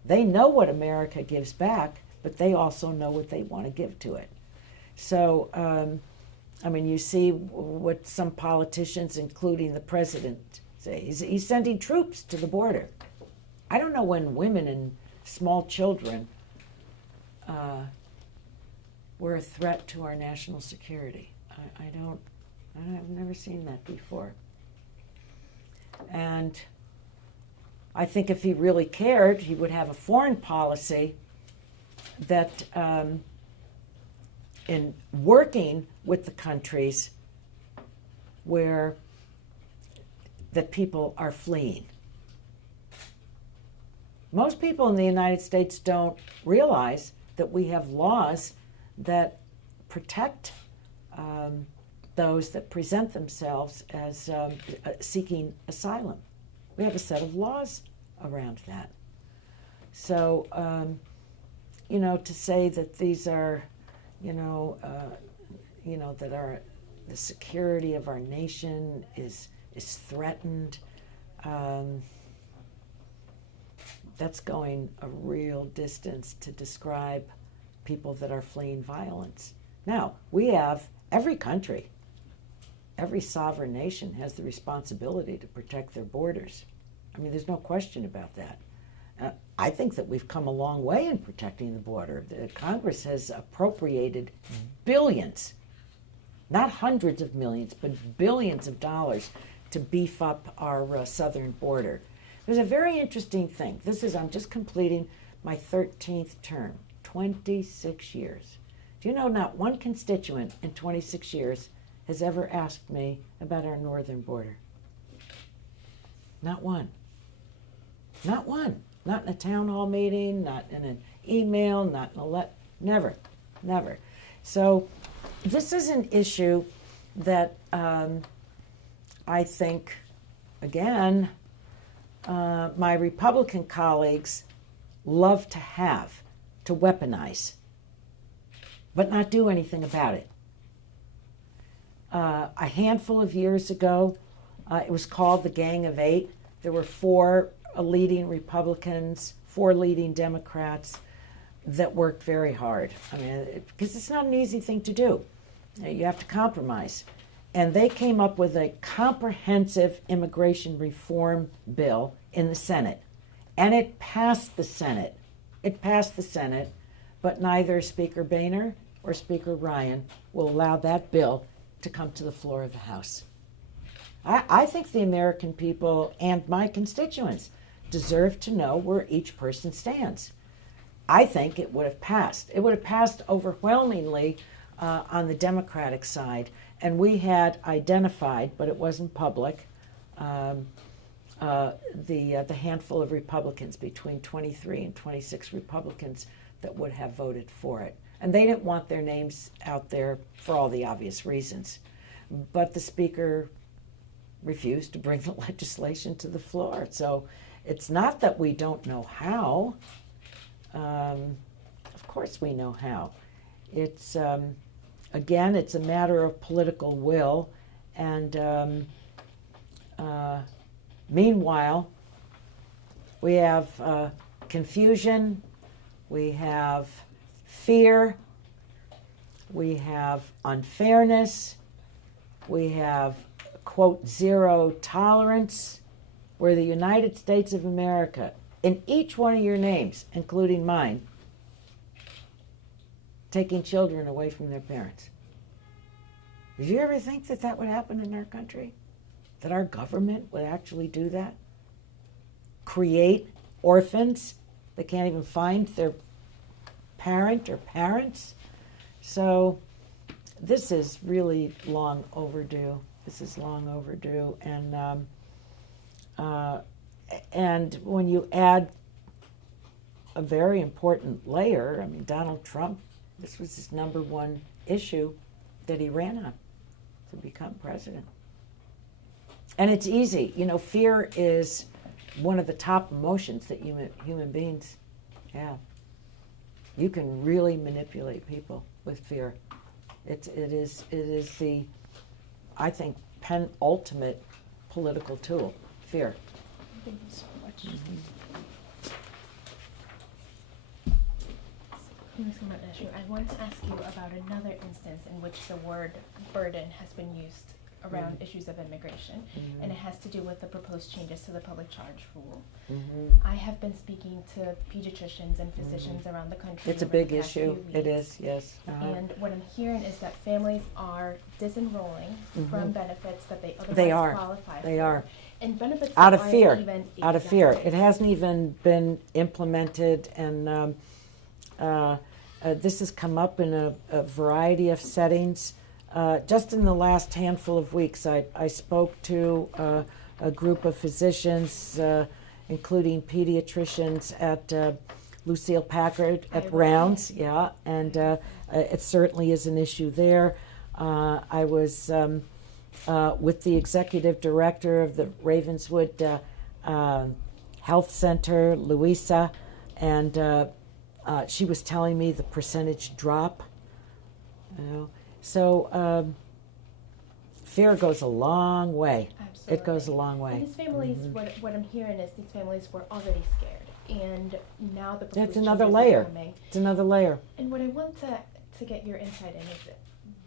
They know what America gives back, but they also know what they want to give to it. So, you see what some politicians, including the president, say. He's sending troops to the border. I don't know when women and small children were a threat to our national security. I've never seen that before. And I think if he really cared, he would have a foreign policy that in working with the countries where that people are fleeing. Most people in the United States don't realize that we have laws that protect those that present themselves as seeking asylum. We have a set of laws around that. So, to say that these are, that the security of our nation is threatened, that's going a real distance to describe people that are fleeing violence. Now, we have every country, every sovereign nation has the responsibility to protect their borders. I mean, there's no question about that. I think that we've come a long way in protecting the border. The Congress has appropriated billions, not hundreds of millions, but billions of dollars to beef up our southern border. There's a very interesting thing. I'm just completing my 13th term, 26 years. Do you know not one constituent in 26 years has ever asked me about our northern border? Not one. Not one. Not in a town hall meeting, not in an email, not in a never, never. So this is an issue that I think, again, my Republican colleagues love to have, to weaponize, but not do anything about it. A handful of years ago, it was called the Gang of Eight. There were 4 leading Republicans, 4 leading Democrats that worked very hard. I mean, because it's not an easy thing to do. You have to compromise. And they came up with a comprehensive immigration reform bill in the Senate. And it passed the Senate. It passed the Senate, but neither Speaker Boehner or Speaker Ryan will allow that bill to come to the floor of the House. I think the American people and my constituents deserve to know where each person stands. I think it would have passed. It would have passed overwhelmingly on the Democratic side, and we had identified, but it wasn't public, the handful of Republicans, between 23 and 26 Republicans that would have voted for it. And they didn't want their names out there for all the obvious reasons. But the Speaker refused to bring the legislation to the floor. So it's not that we don't know how. Of course we know how. It's, again, it's a matter of political will. And meanwhile, we have confusion, we have fear, we have unfairness, we have, quote, zero tolerance, where the United States of America, in each one of your names, including mine, taking children away from their parents. Did you ever think that that would happen in our country? That our government would actually do that? Create orphans that can't even find their parent or parents? So this is really long overdue. This is long overdue. And when you add a very important layer, I mean, Donald Trump, this was his number one issue that he ran on, to become president. And it's easy. You know, fear is one of the top emotions that human beings have. You can really manipulate people with fear. It is the, I think, penultimate political tool, fear. Thank you so much. Ms. Eshoo, I want to ask you about another instance in which the word burden has been used around issues of immigration, and it has to do with the proposed changes to the public charge rule. I have been speaking to pediatricians and physicians around the country. It's a over big the past issue. few It weeks. is, yes. And what I'm hearing is that families are disenrolling from benefits that they otherwise They are. qualify They for. are. And benefits Out that of aren't fear. even Out of fear. exactly- It hasn't even been implemented, and this has come up in a variety of settings. Just in the last handful of weeks, I spoke to a group of physicians, including pediatricians, at Lucille Packard I at was Brown's, yeah, and it certainly is an issue there. I was with the executive director of the Ravenswood Health Center, Louisa, and she was telling me the percentage drop. You know, so fear goes a long way. Absolutely. It goes a long And way. these families, what I'm hearing is these families were already scared, and now the That's proposed another changes are layer. coming. It's another layer. And what I want to get your insight in is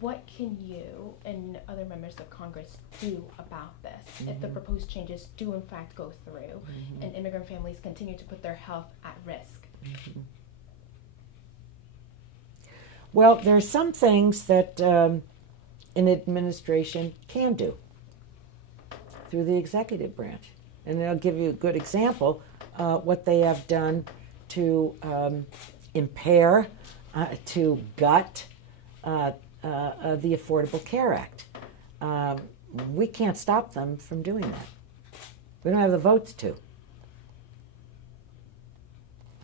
what can you and other members of Congress do about this if the proposed changes do in fact go through and immigrant families continue to put their health at risk? Well, there are some things that an administration can do through the executive branch. And I'll give you a good example, what they have done to impair, to gut the Affordable Care Act. We can't stop them from doing that. We don't have the votes to.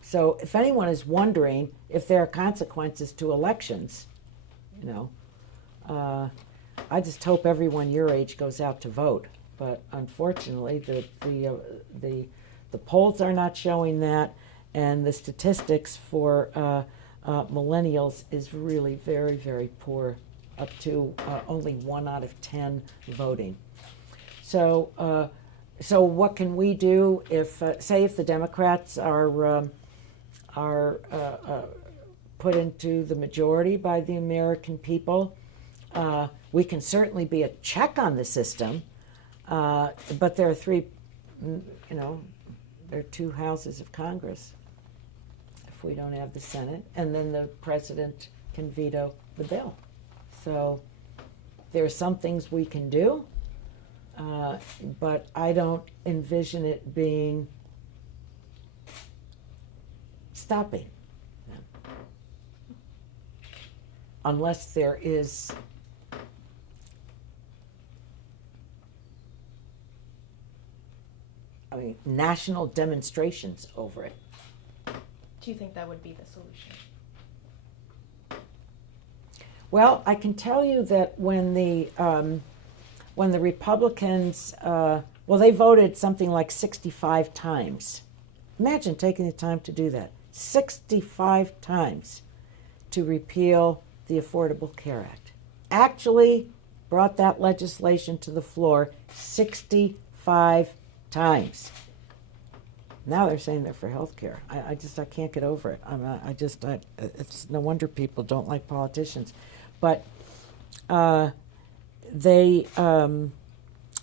So if anyone is wondering if there are consequences to elections, you know, I just hope everyone your age goes out to vote. But unfortunately, the polls are not showing that, and the statistics for millennials is really very, very poor, up to only 1 out of 10 voting. So, so what can we do if, say, if the Democrats are put into the majority by the American people? We can certainly be a check on the system, but there are three, you know, there are 2 houses of Congress if we don't have the Senate, and then the president can veto the bill. So there are some things we can do, but I don't envision it being stopping them. Unless there is national demonstrations over it. Do you think that would be the solution? Well, I can tell you that when the Republicans, they voted something like 65 times. Imagine taking the time to do that. 65 times to repeal the Affordable Care Act. Actually brought that legislation to the floor 65 times. Now they're saying they're for health care. I can't get over it. It's no wonder people don't like politicians. But the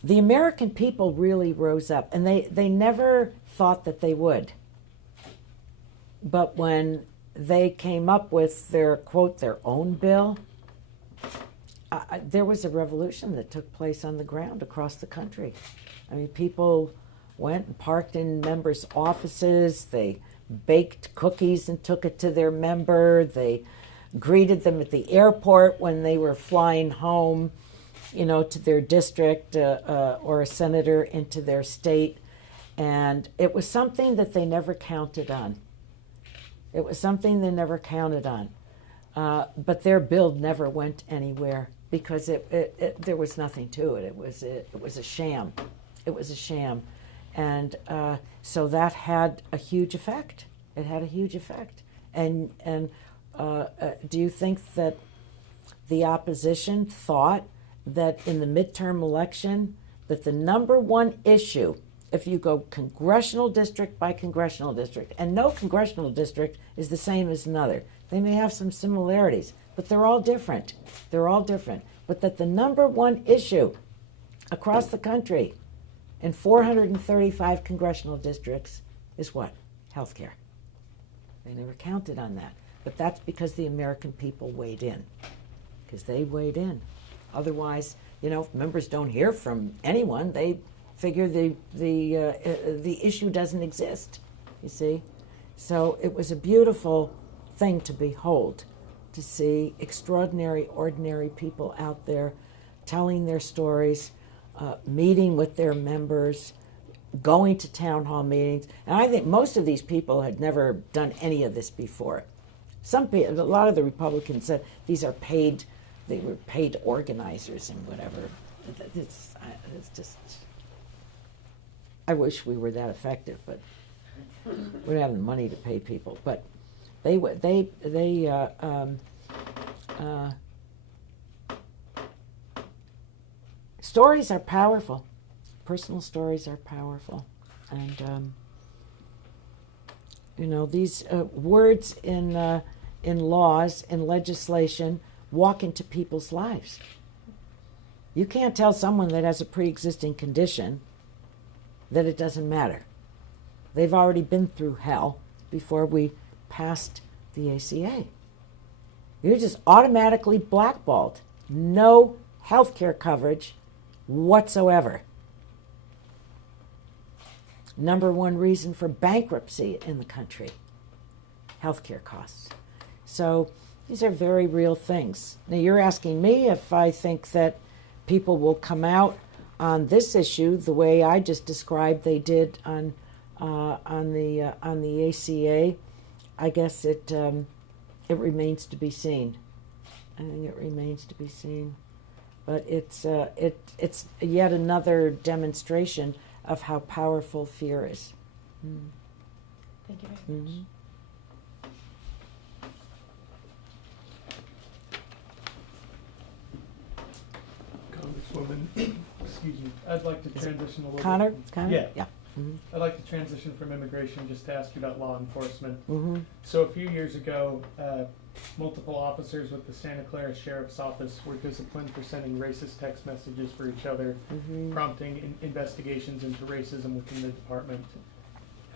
American people really rose up, and they never thought that they would. But when they came up with their, quote, their own bill, there was a revolution that took place on the ground across the country. I mean, people went and parked in members' offices. They baked cookies and took it to their member. They greeted them at the airport when they were flying home, you know, to their district or a senator into their state. And it was something that they never counted on. It was something they never counted on. But their bill never went anywhere because there was nothing to it. It was a sham. It was a sham. And so that had a huge effect. It had a huge effect. And do you think that the opposition thought that in the midterm election that the number one issue, if you go congressional district by congressional district, and no congressional district is the same as another. They may have some similarities, but they're all different. They're all different. But that the number one issue across the country in 435 congressional districts is what? Healthcare. They never counted on that. But that's because the American people weighed in. Because they weighed in. Otherwise, you know, if members don't hear from anyone, they figure the issue doesn't exist, you see. So it was a beautiful thing to behold, to see extraordinary, ordinary people out there telling their stories, meeting with their members, going to town hall meetings. And I think most of these people had never done any of this before. A lot of the Republicans said these are paid, they were paid organizers and whatever. It's just, I wish we were that effective, but we don't have the money to pay people. But stories are powerful. Personal stories are powerful. And, these words in laws, in legislation, walk into people's lives. You can't tell someone that has a pre-existing condition that it doesn't matter. They've already been through hell before we passed the ACA. You're just automatically blackballed. No health care coverage whatsoever. Number one reason for bankruptcy in the country, healthcare costs. So these are very real things. Now you're asking me if I think that people will come out on this issue the way I just described they did on the ACA. I guess it remains to be seen. I think it remains to be seen, but it's yet another demonstration of how powerful fear is. Thank you very much. Congresswoman, excuse me, I'd like to transition a little Connor? bit. Connor? Yeah. Yeah. Mm-hmm. I'd like to transition from immigration just to ask you about law enforcement. Mm-hmm. So a few years ago, multiple officers with the Santa Clara Sheriff's Office were disciplined for sending racist text messages for each other, prompting investigations into racism within the department.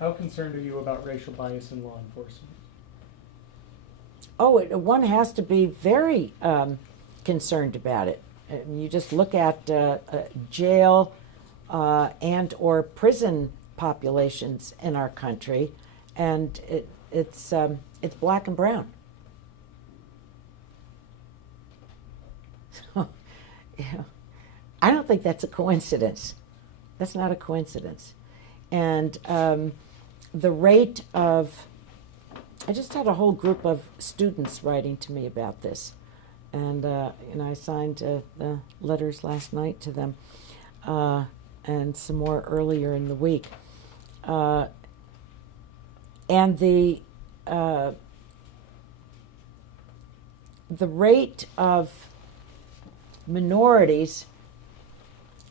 How concerned are you about racial bias in law enforcement? Oh, one has to be very concerned about it. You just look at jail and or prison populations in our country, and it's black and brown. So, I don't think that's a coincidence. That's not a coincidence. And the rate of, I just had a whole group of students writing to me about this. And I signed the letters last night to them, and some more earlier in the week. And the rate of minorities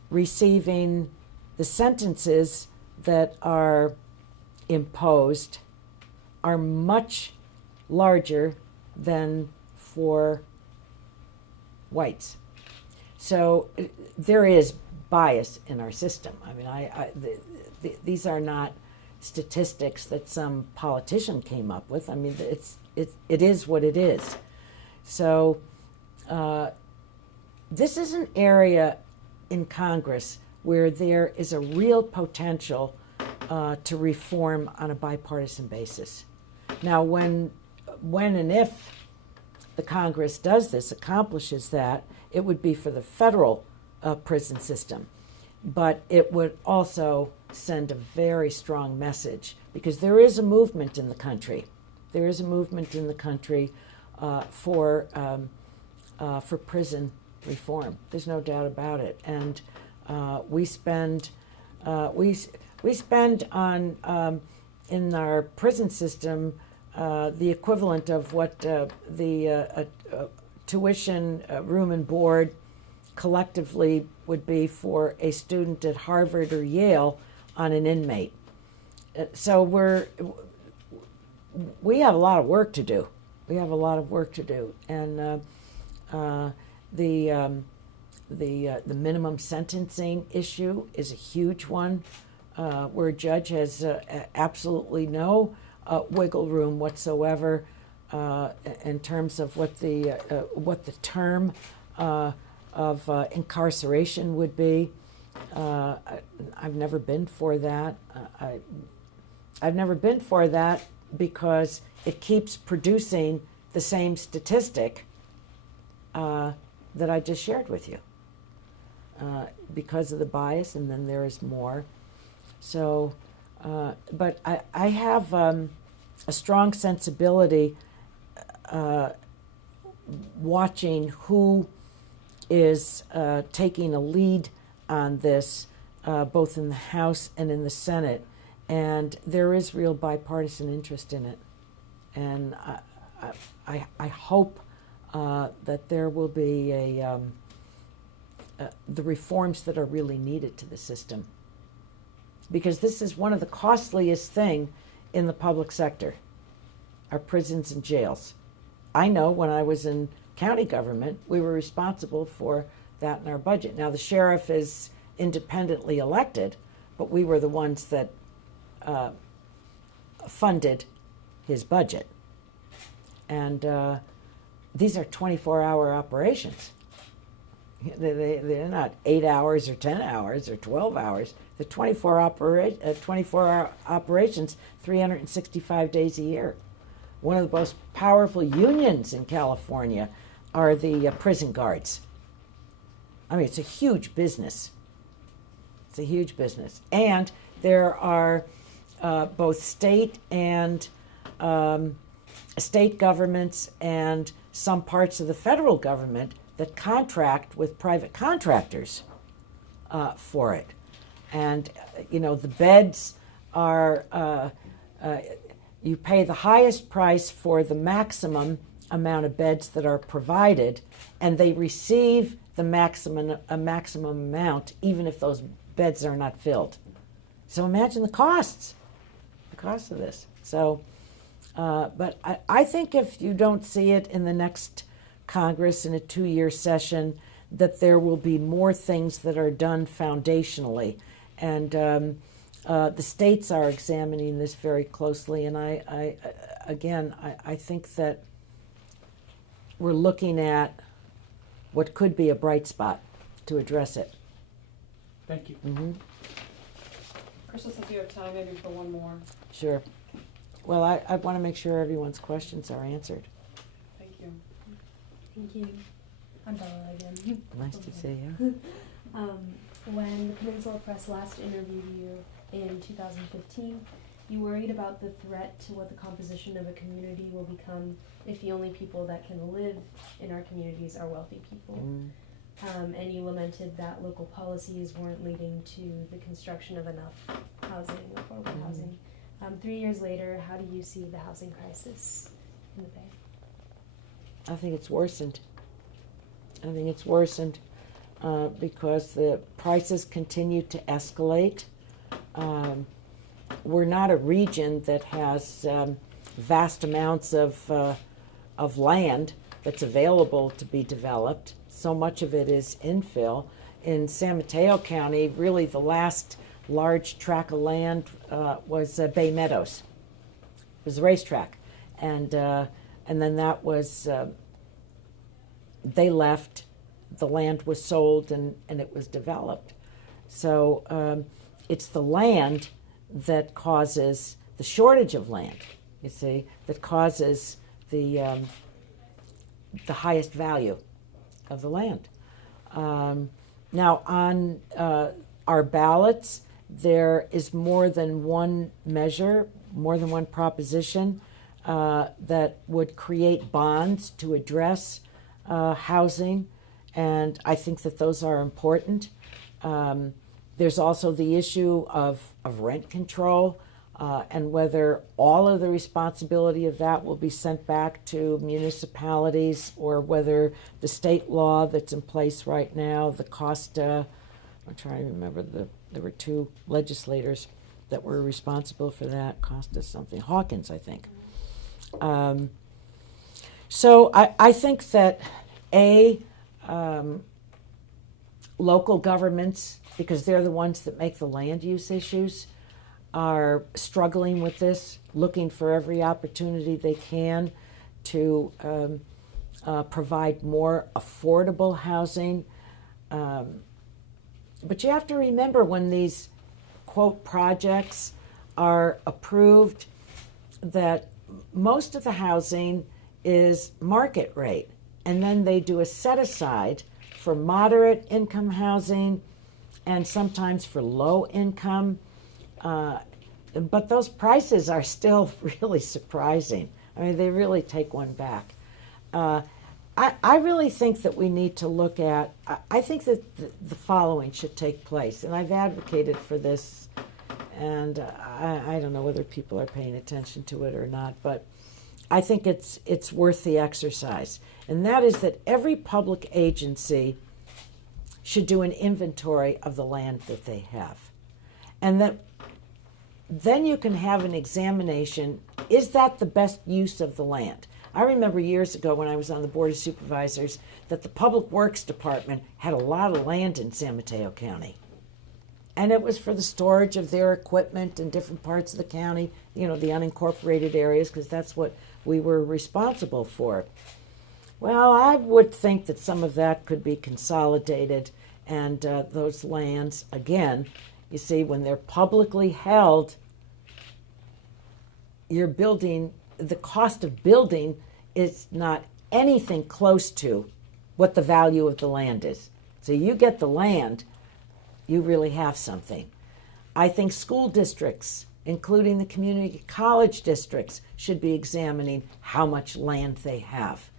receiving the sentences that are imposed are much larger than for whites. So there is bias in our system. I mean, these are not statistics that some politician came up with. I mean, it is what it is. So this is an area in Congress where there is a real potential to reform on a bipartisan basis. Now, when and if the Congress does this, accomplishes that, it would be for the federal prison system. But it would also send a very strong message, because there is a movement in the country. There is a movement in the country for prison reform. There's no doubt about it. And we spend on in our prison system the equivalent of what the tuition, room and board collectively would be for a student at Harvard or Yale on an inmate. So we have a lot of work to do. We have a lot of work to do, and the minimum sentencing issue is a huge one, where a judge has absolutely no wiggle room whatsoever in terms of what the term of incarceration would be. I've never been for that. I've never been for that because it keeps producing the same statistic that I just shared with you, because of the bias, and then there is more. So, but I have a strong sensibility watching who is taking a lead on this, both in the House and in the Senate, and there is real bipartisan interest in it. And I hope that there will be the reforms that are really needed to the system, because this is one of the costliest thing in the public sector, our prisons and jails. I know when I was in county government, we were responsible for that in our budget. Now the sheriff is independently elected, but we were the ones that funded his budget. And these are 24-hour operations. They're not 8 hours or 10 hours or 12 hours. They're 24-hour operations, 365 days a year. One of the most powerful unions in California are the prison guards. I mean, it's a huge business. It's a huge business. And there are both state and state governments and some parts of the federal government that contract with private contractors for it. And, you know, the beds are, you pay the highest price for the maximum amount of beds that are provided, and they receive the maximum amount even if those beds are not filled. So imagine the cost of this. So, but I think if you don't see it in the next Congress in a 2-year session, that there will be more things that are done foundationally. And the states are examining this very closely. And I think that we're looking at what could be a bright spot to address it. Thank you. Mm-hmm. Crystal, since you have time, maybe for one more. Sure. Well, I want to make sure everyone's questions are answered. Thank you. Thank you. I'm Bella again. Nice to see you. When the Peninsula Press last interviewed you in 2015, you worried about the threat to what the composition of a community will become if the only people that can live in our communities are wealthy people. And you lamented that local policies weren't leading to the construction of enough housing, affordable housing. 3 years later, how do you see the housing crisis in the Bay? I think it's worsened. Because the prices continue to escalate. We're not a region that has vast amounts of land that's available to be developed. So much of it is infill. In San Mateo County, really the last large tract of land was Bay Meadows. It was a racetrack. And then that was, they left, the land was sold, and it was developed. So it's the land that causes the shortage of land, you see, that causes the highest value of the land. Now, on our ballots, there is more than one measure, more than one proposition that would create bonds to address housing, and I think that those are important. There's also the issue of rent control, and whether all of the responsibility of that will be sent back to municipalities, or whether the state law that's in place right now, the Costa, I'm trying to remember, there were two legislators that were responsible for that, Costa something, Hawkins, I think. So I think that local governments, because they're the ones that make the land use issues, are struggling with this, looking for every opportunity they can to provide more affordable housing. But you have to remember, when these, quote, projects are approved, that most of the housing is market rate. And then they do a set aside for moderate income housing and sometimes for low income. But those prices are still really surprising. I mean, they really take one back. I really think that we need to look at, I think that the following should take place, and I've advocated for this, and I don't know whether people are paying attention to it or not, but I think it's worth the exercise. And that is that every public agency should do an inventory of the land that they have. And that then you can have an examination, is that the best use of the land? I remember years ago when I was on the Board of Supervisors that the Public Works Department had a lot of land in San Mateo County. And it was for the storage of their equipment in different parts of the county, the unincorporated areas, because that's what we were responsible for. Well, I would think that some of that could be consolidated, and those lands, again, you see, when they're publicly held, you're building, the cost of building is not anything close to what the value of the land is. So you get the land, you really have something. I think school districts, including the community college districts, should be examining how much land they have.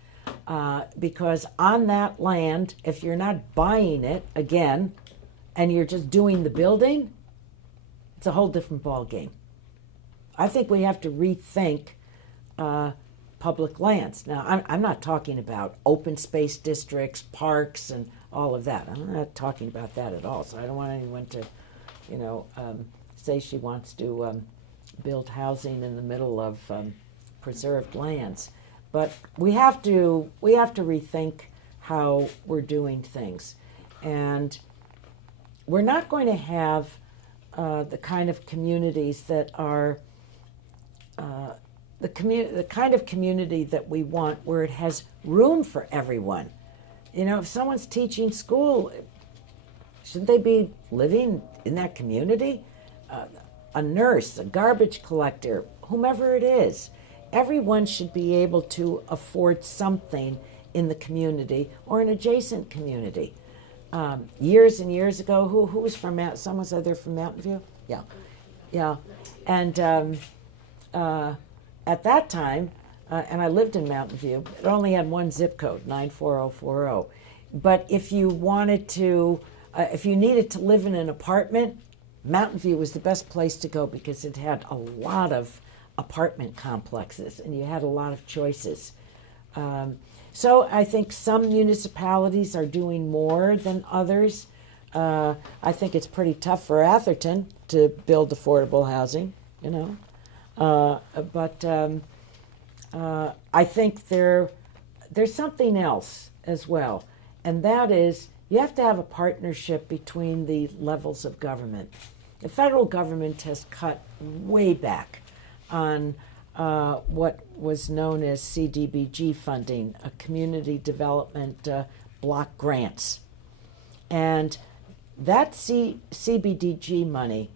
Because on that land, if you're not buying it, again, and you're just doing the building, it's a whole different ballgame. I think we have to rethink public lands. Now, I'm not talking about open space districts, parks, and all of that. I'm not talking about that at all. So I don't want anyone to, say she wants to build housing in the middle of preserved lands. But we have to rethink how we're doing things, and we're not going to have the kind of communities that are the kind of community that we want, where it has room for everyone. If someone's teaching school, shouldn't they be living in that community? A nurse, a garbage collector, whomever it is. Everyone should be able to afford something in the community or an adjacent community. Years and years ago, who was from someone said they're from Mountain View? Yeah. And at that time, and I lived in Mountain View, it only had one zip code, 94040. But if you wanted to, if you needed to live in an apartment, Mountain View was the best place to go because it had a lot of apartment complexes and you had a lot of choices. So I think some municipalities are doing more than others. I think it's pretty tough for Atherton to build affordable housing, but I think there's something else as well, and that is you have to have a partnership between the levels of government. The federal government has cut way back on what was known as CDBG funding, a community development block grants. And that CBDG money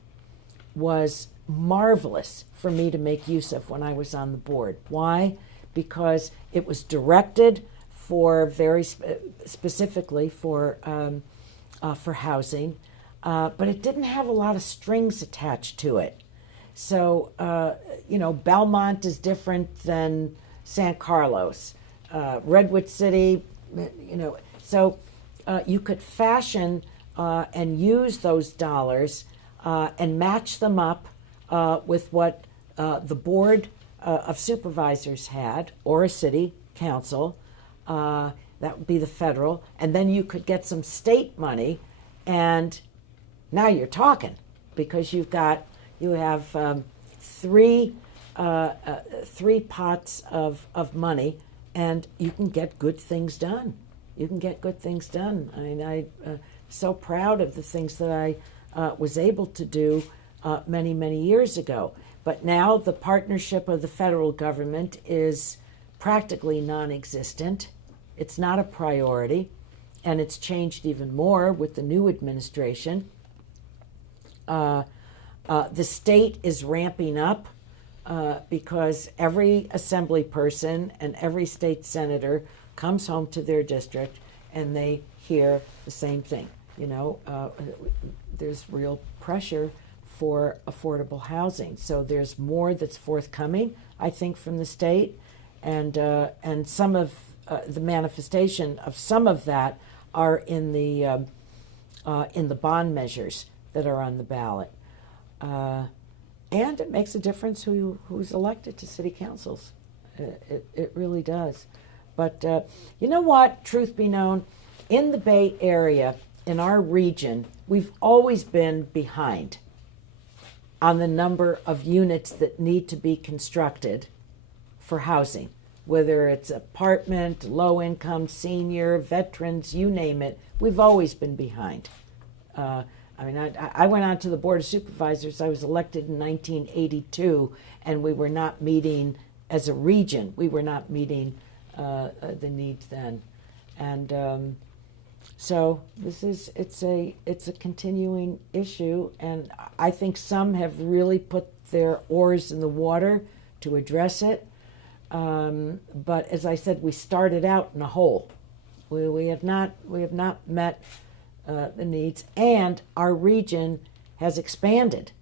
was marvelous for me to make use of when I was on the board. Why? Because it was directed for very specifically for housing, but it didn't have a lot of strings attached to it. So, Belmont is different than San Carlos, Redwood City, so you could fashion and use those dollars and match them up with what the Board of Supervisors had, or a city council, that would be the federal, and then you could get some state money, and now you're talking, because you have three pots of money, and you can get good things done. I mean, I'm so proud of the things that I was able to do many, many years ago. But now the partnership of the federal government is practically non-existent. It's not a priority, and it's changed even more with the new administration. The state is ramping up because every assembly person and every state senator comes home to their district and they hear the same thing. There's real pressure for affordable housing. So there's more that's forthcoming, I think, from the state, and some of the manifestation of some of that are in the bond measures that are on the ballot. And it makes a difference who's elected to city councils. It really does. But you know what, truth be known, in the Bay Area, in our region, we've always been behind on the number of units that need to be constructed for housing, whether it's apartment, low income, senior, veterans, you name it. We've always been behind. I went on to the Board of Supervisors. I was elected in 1982, and we were not meeting as a region. We were not meeting the needs then, and so it's a continuing issue, and I think some have really put their oars in the water to address it. But as I said, we started out in a hole. We have not met the needs, and our region has expanded.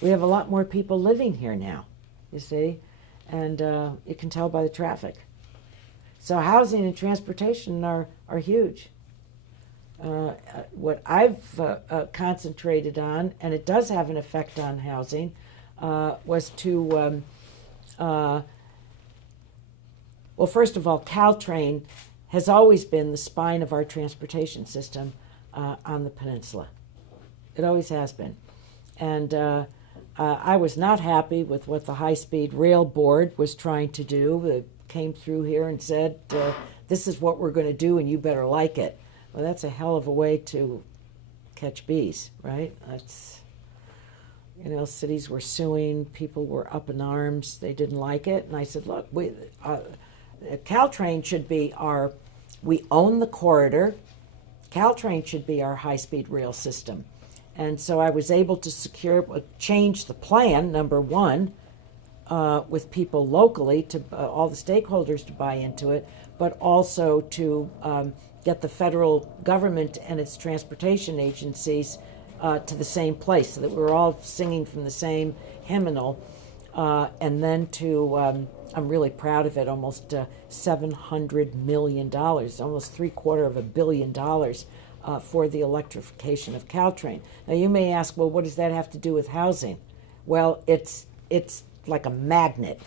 We have a lot more people living here now, you see, and you can tell by the traffic. So housing and transportation are huge. What I've concentrated on, and it does have an effect on housing, was to, well, first of all, Caltrain has always been the spine of our transportation system on the peninsula. It always has been. And I was not happy with what the high-speed rail board was trying to do. It came through here and said, this is what we're going to do and you better like it. Well, that's a hell of a way to catch bees, right? That's, cities were suing, people were up in arms, they didn't like it. And I said, look, Caltrain should be we own the corridor. Caltrain should be our high-speed rail system. And so I was able to change the plan, number one, with people locally, to all the stakeholders to buy into it, but also to get the federal government and its transportation agencies to the same place, so that we were all singing from the same hymnal. And then I'm really proud of it, almost $700 million, almost $750 million for the electrification of Caltrain. Now you may ask, well, what does that have to do with housing? Well, it's like a magnet,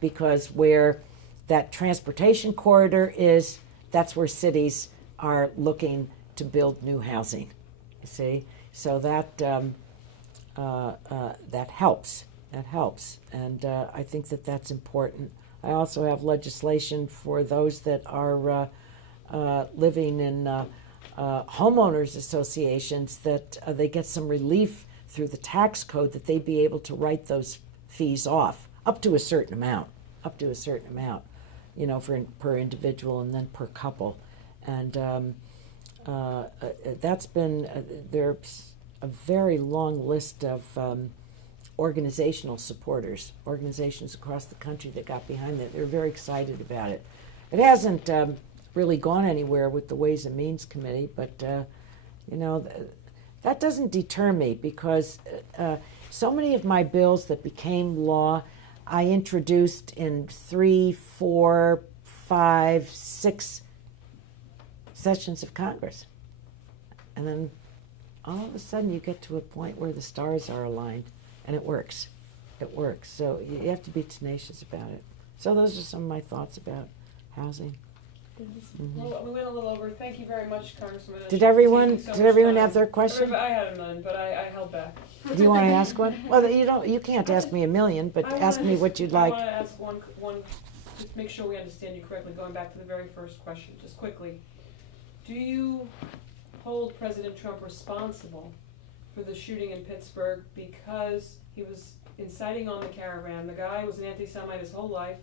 because where that transportation corridor is, that's where cities are looking to build new housing. You see, so that helps. That helps, and I think that's important. I also have legislation for those that are living in homeowners associations, that they get some relief through the tax code, that they be able to write those fees off up to a certain amount, per individual and then per couple. And that's been, there's a very long list of organizational supporters, organizations across the country that got behind it. They're very excited about it. It hasn't really gone anywhere with the Ways and Means Committee, but that doesn't deter me, because so many of my bills that became law, I introduced in 3, 4, 5, 6 sessions of Congress. And then all of a sudden you get to a point where the stars are aligned, and it works. It works. So you have to be tenacious about it. So those are some of my thoughts about housing. Mm-hmm. Well, we went a little over. Thank you very much, Congressman. Did everyone have their question? I had none, but I held back. Do you want to ask one? Well, you can't ask me a million, but ask me what you'd like. I want to ask one, just to make sure we understand you correctly, going back to the very first question, just quickly. Do you hold President Trump responsible for the shooting in Pittsburgh because he was inciting on the caravan? The guy was an anti-Semite his whole life,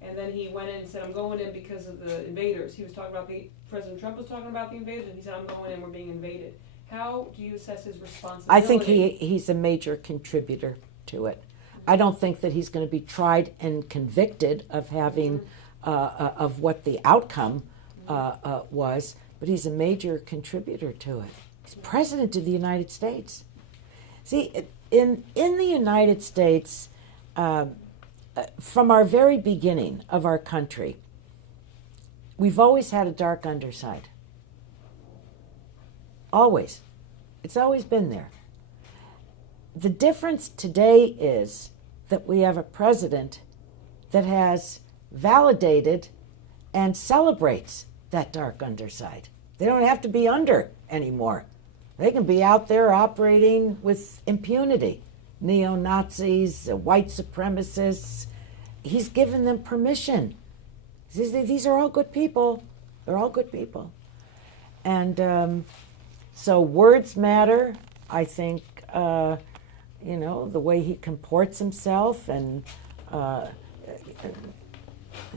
and then he went in and said, I'm going in because of the invaders. He was talking about President Trump was talking about the invaders, and he said, I'm going in, we're being invaded. How do you assess his responsibility? I think he's a major contributor to it. I don't think that he's going to be tried and convicted of having, of what the outcome was, but he's a major contributor to it. He's President of the United States. See, in the United States, from our very beginning of our country, we've always had a dark underside. Always. It's always been there. The difference today is that we have a president that has validated and celebrates that dark underside. They don't have to be under anymore. They can be out there operating with impunity. Neo-Nazis, white supremacists, he's given them permission. These are all good people. They're all good people. And so words matter. I think, the way he comports himself, and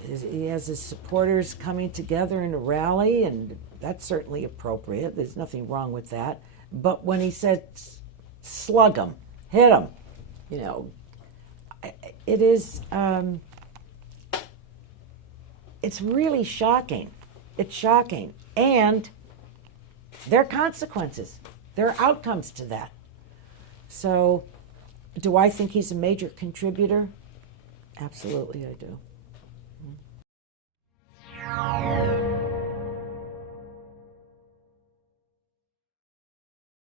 he has his supporters coming together in a rally, and that's certainly appropriate. There's nothing wrong with that. But when he said slug him, hit him, it is, it's really shocking. It's shocking. And there are consequences. There are outcomes to that. So, do I think he's a major contributor? Absolutely, I do.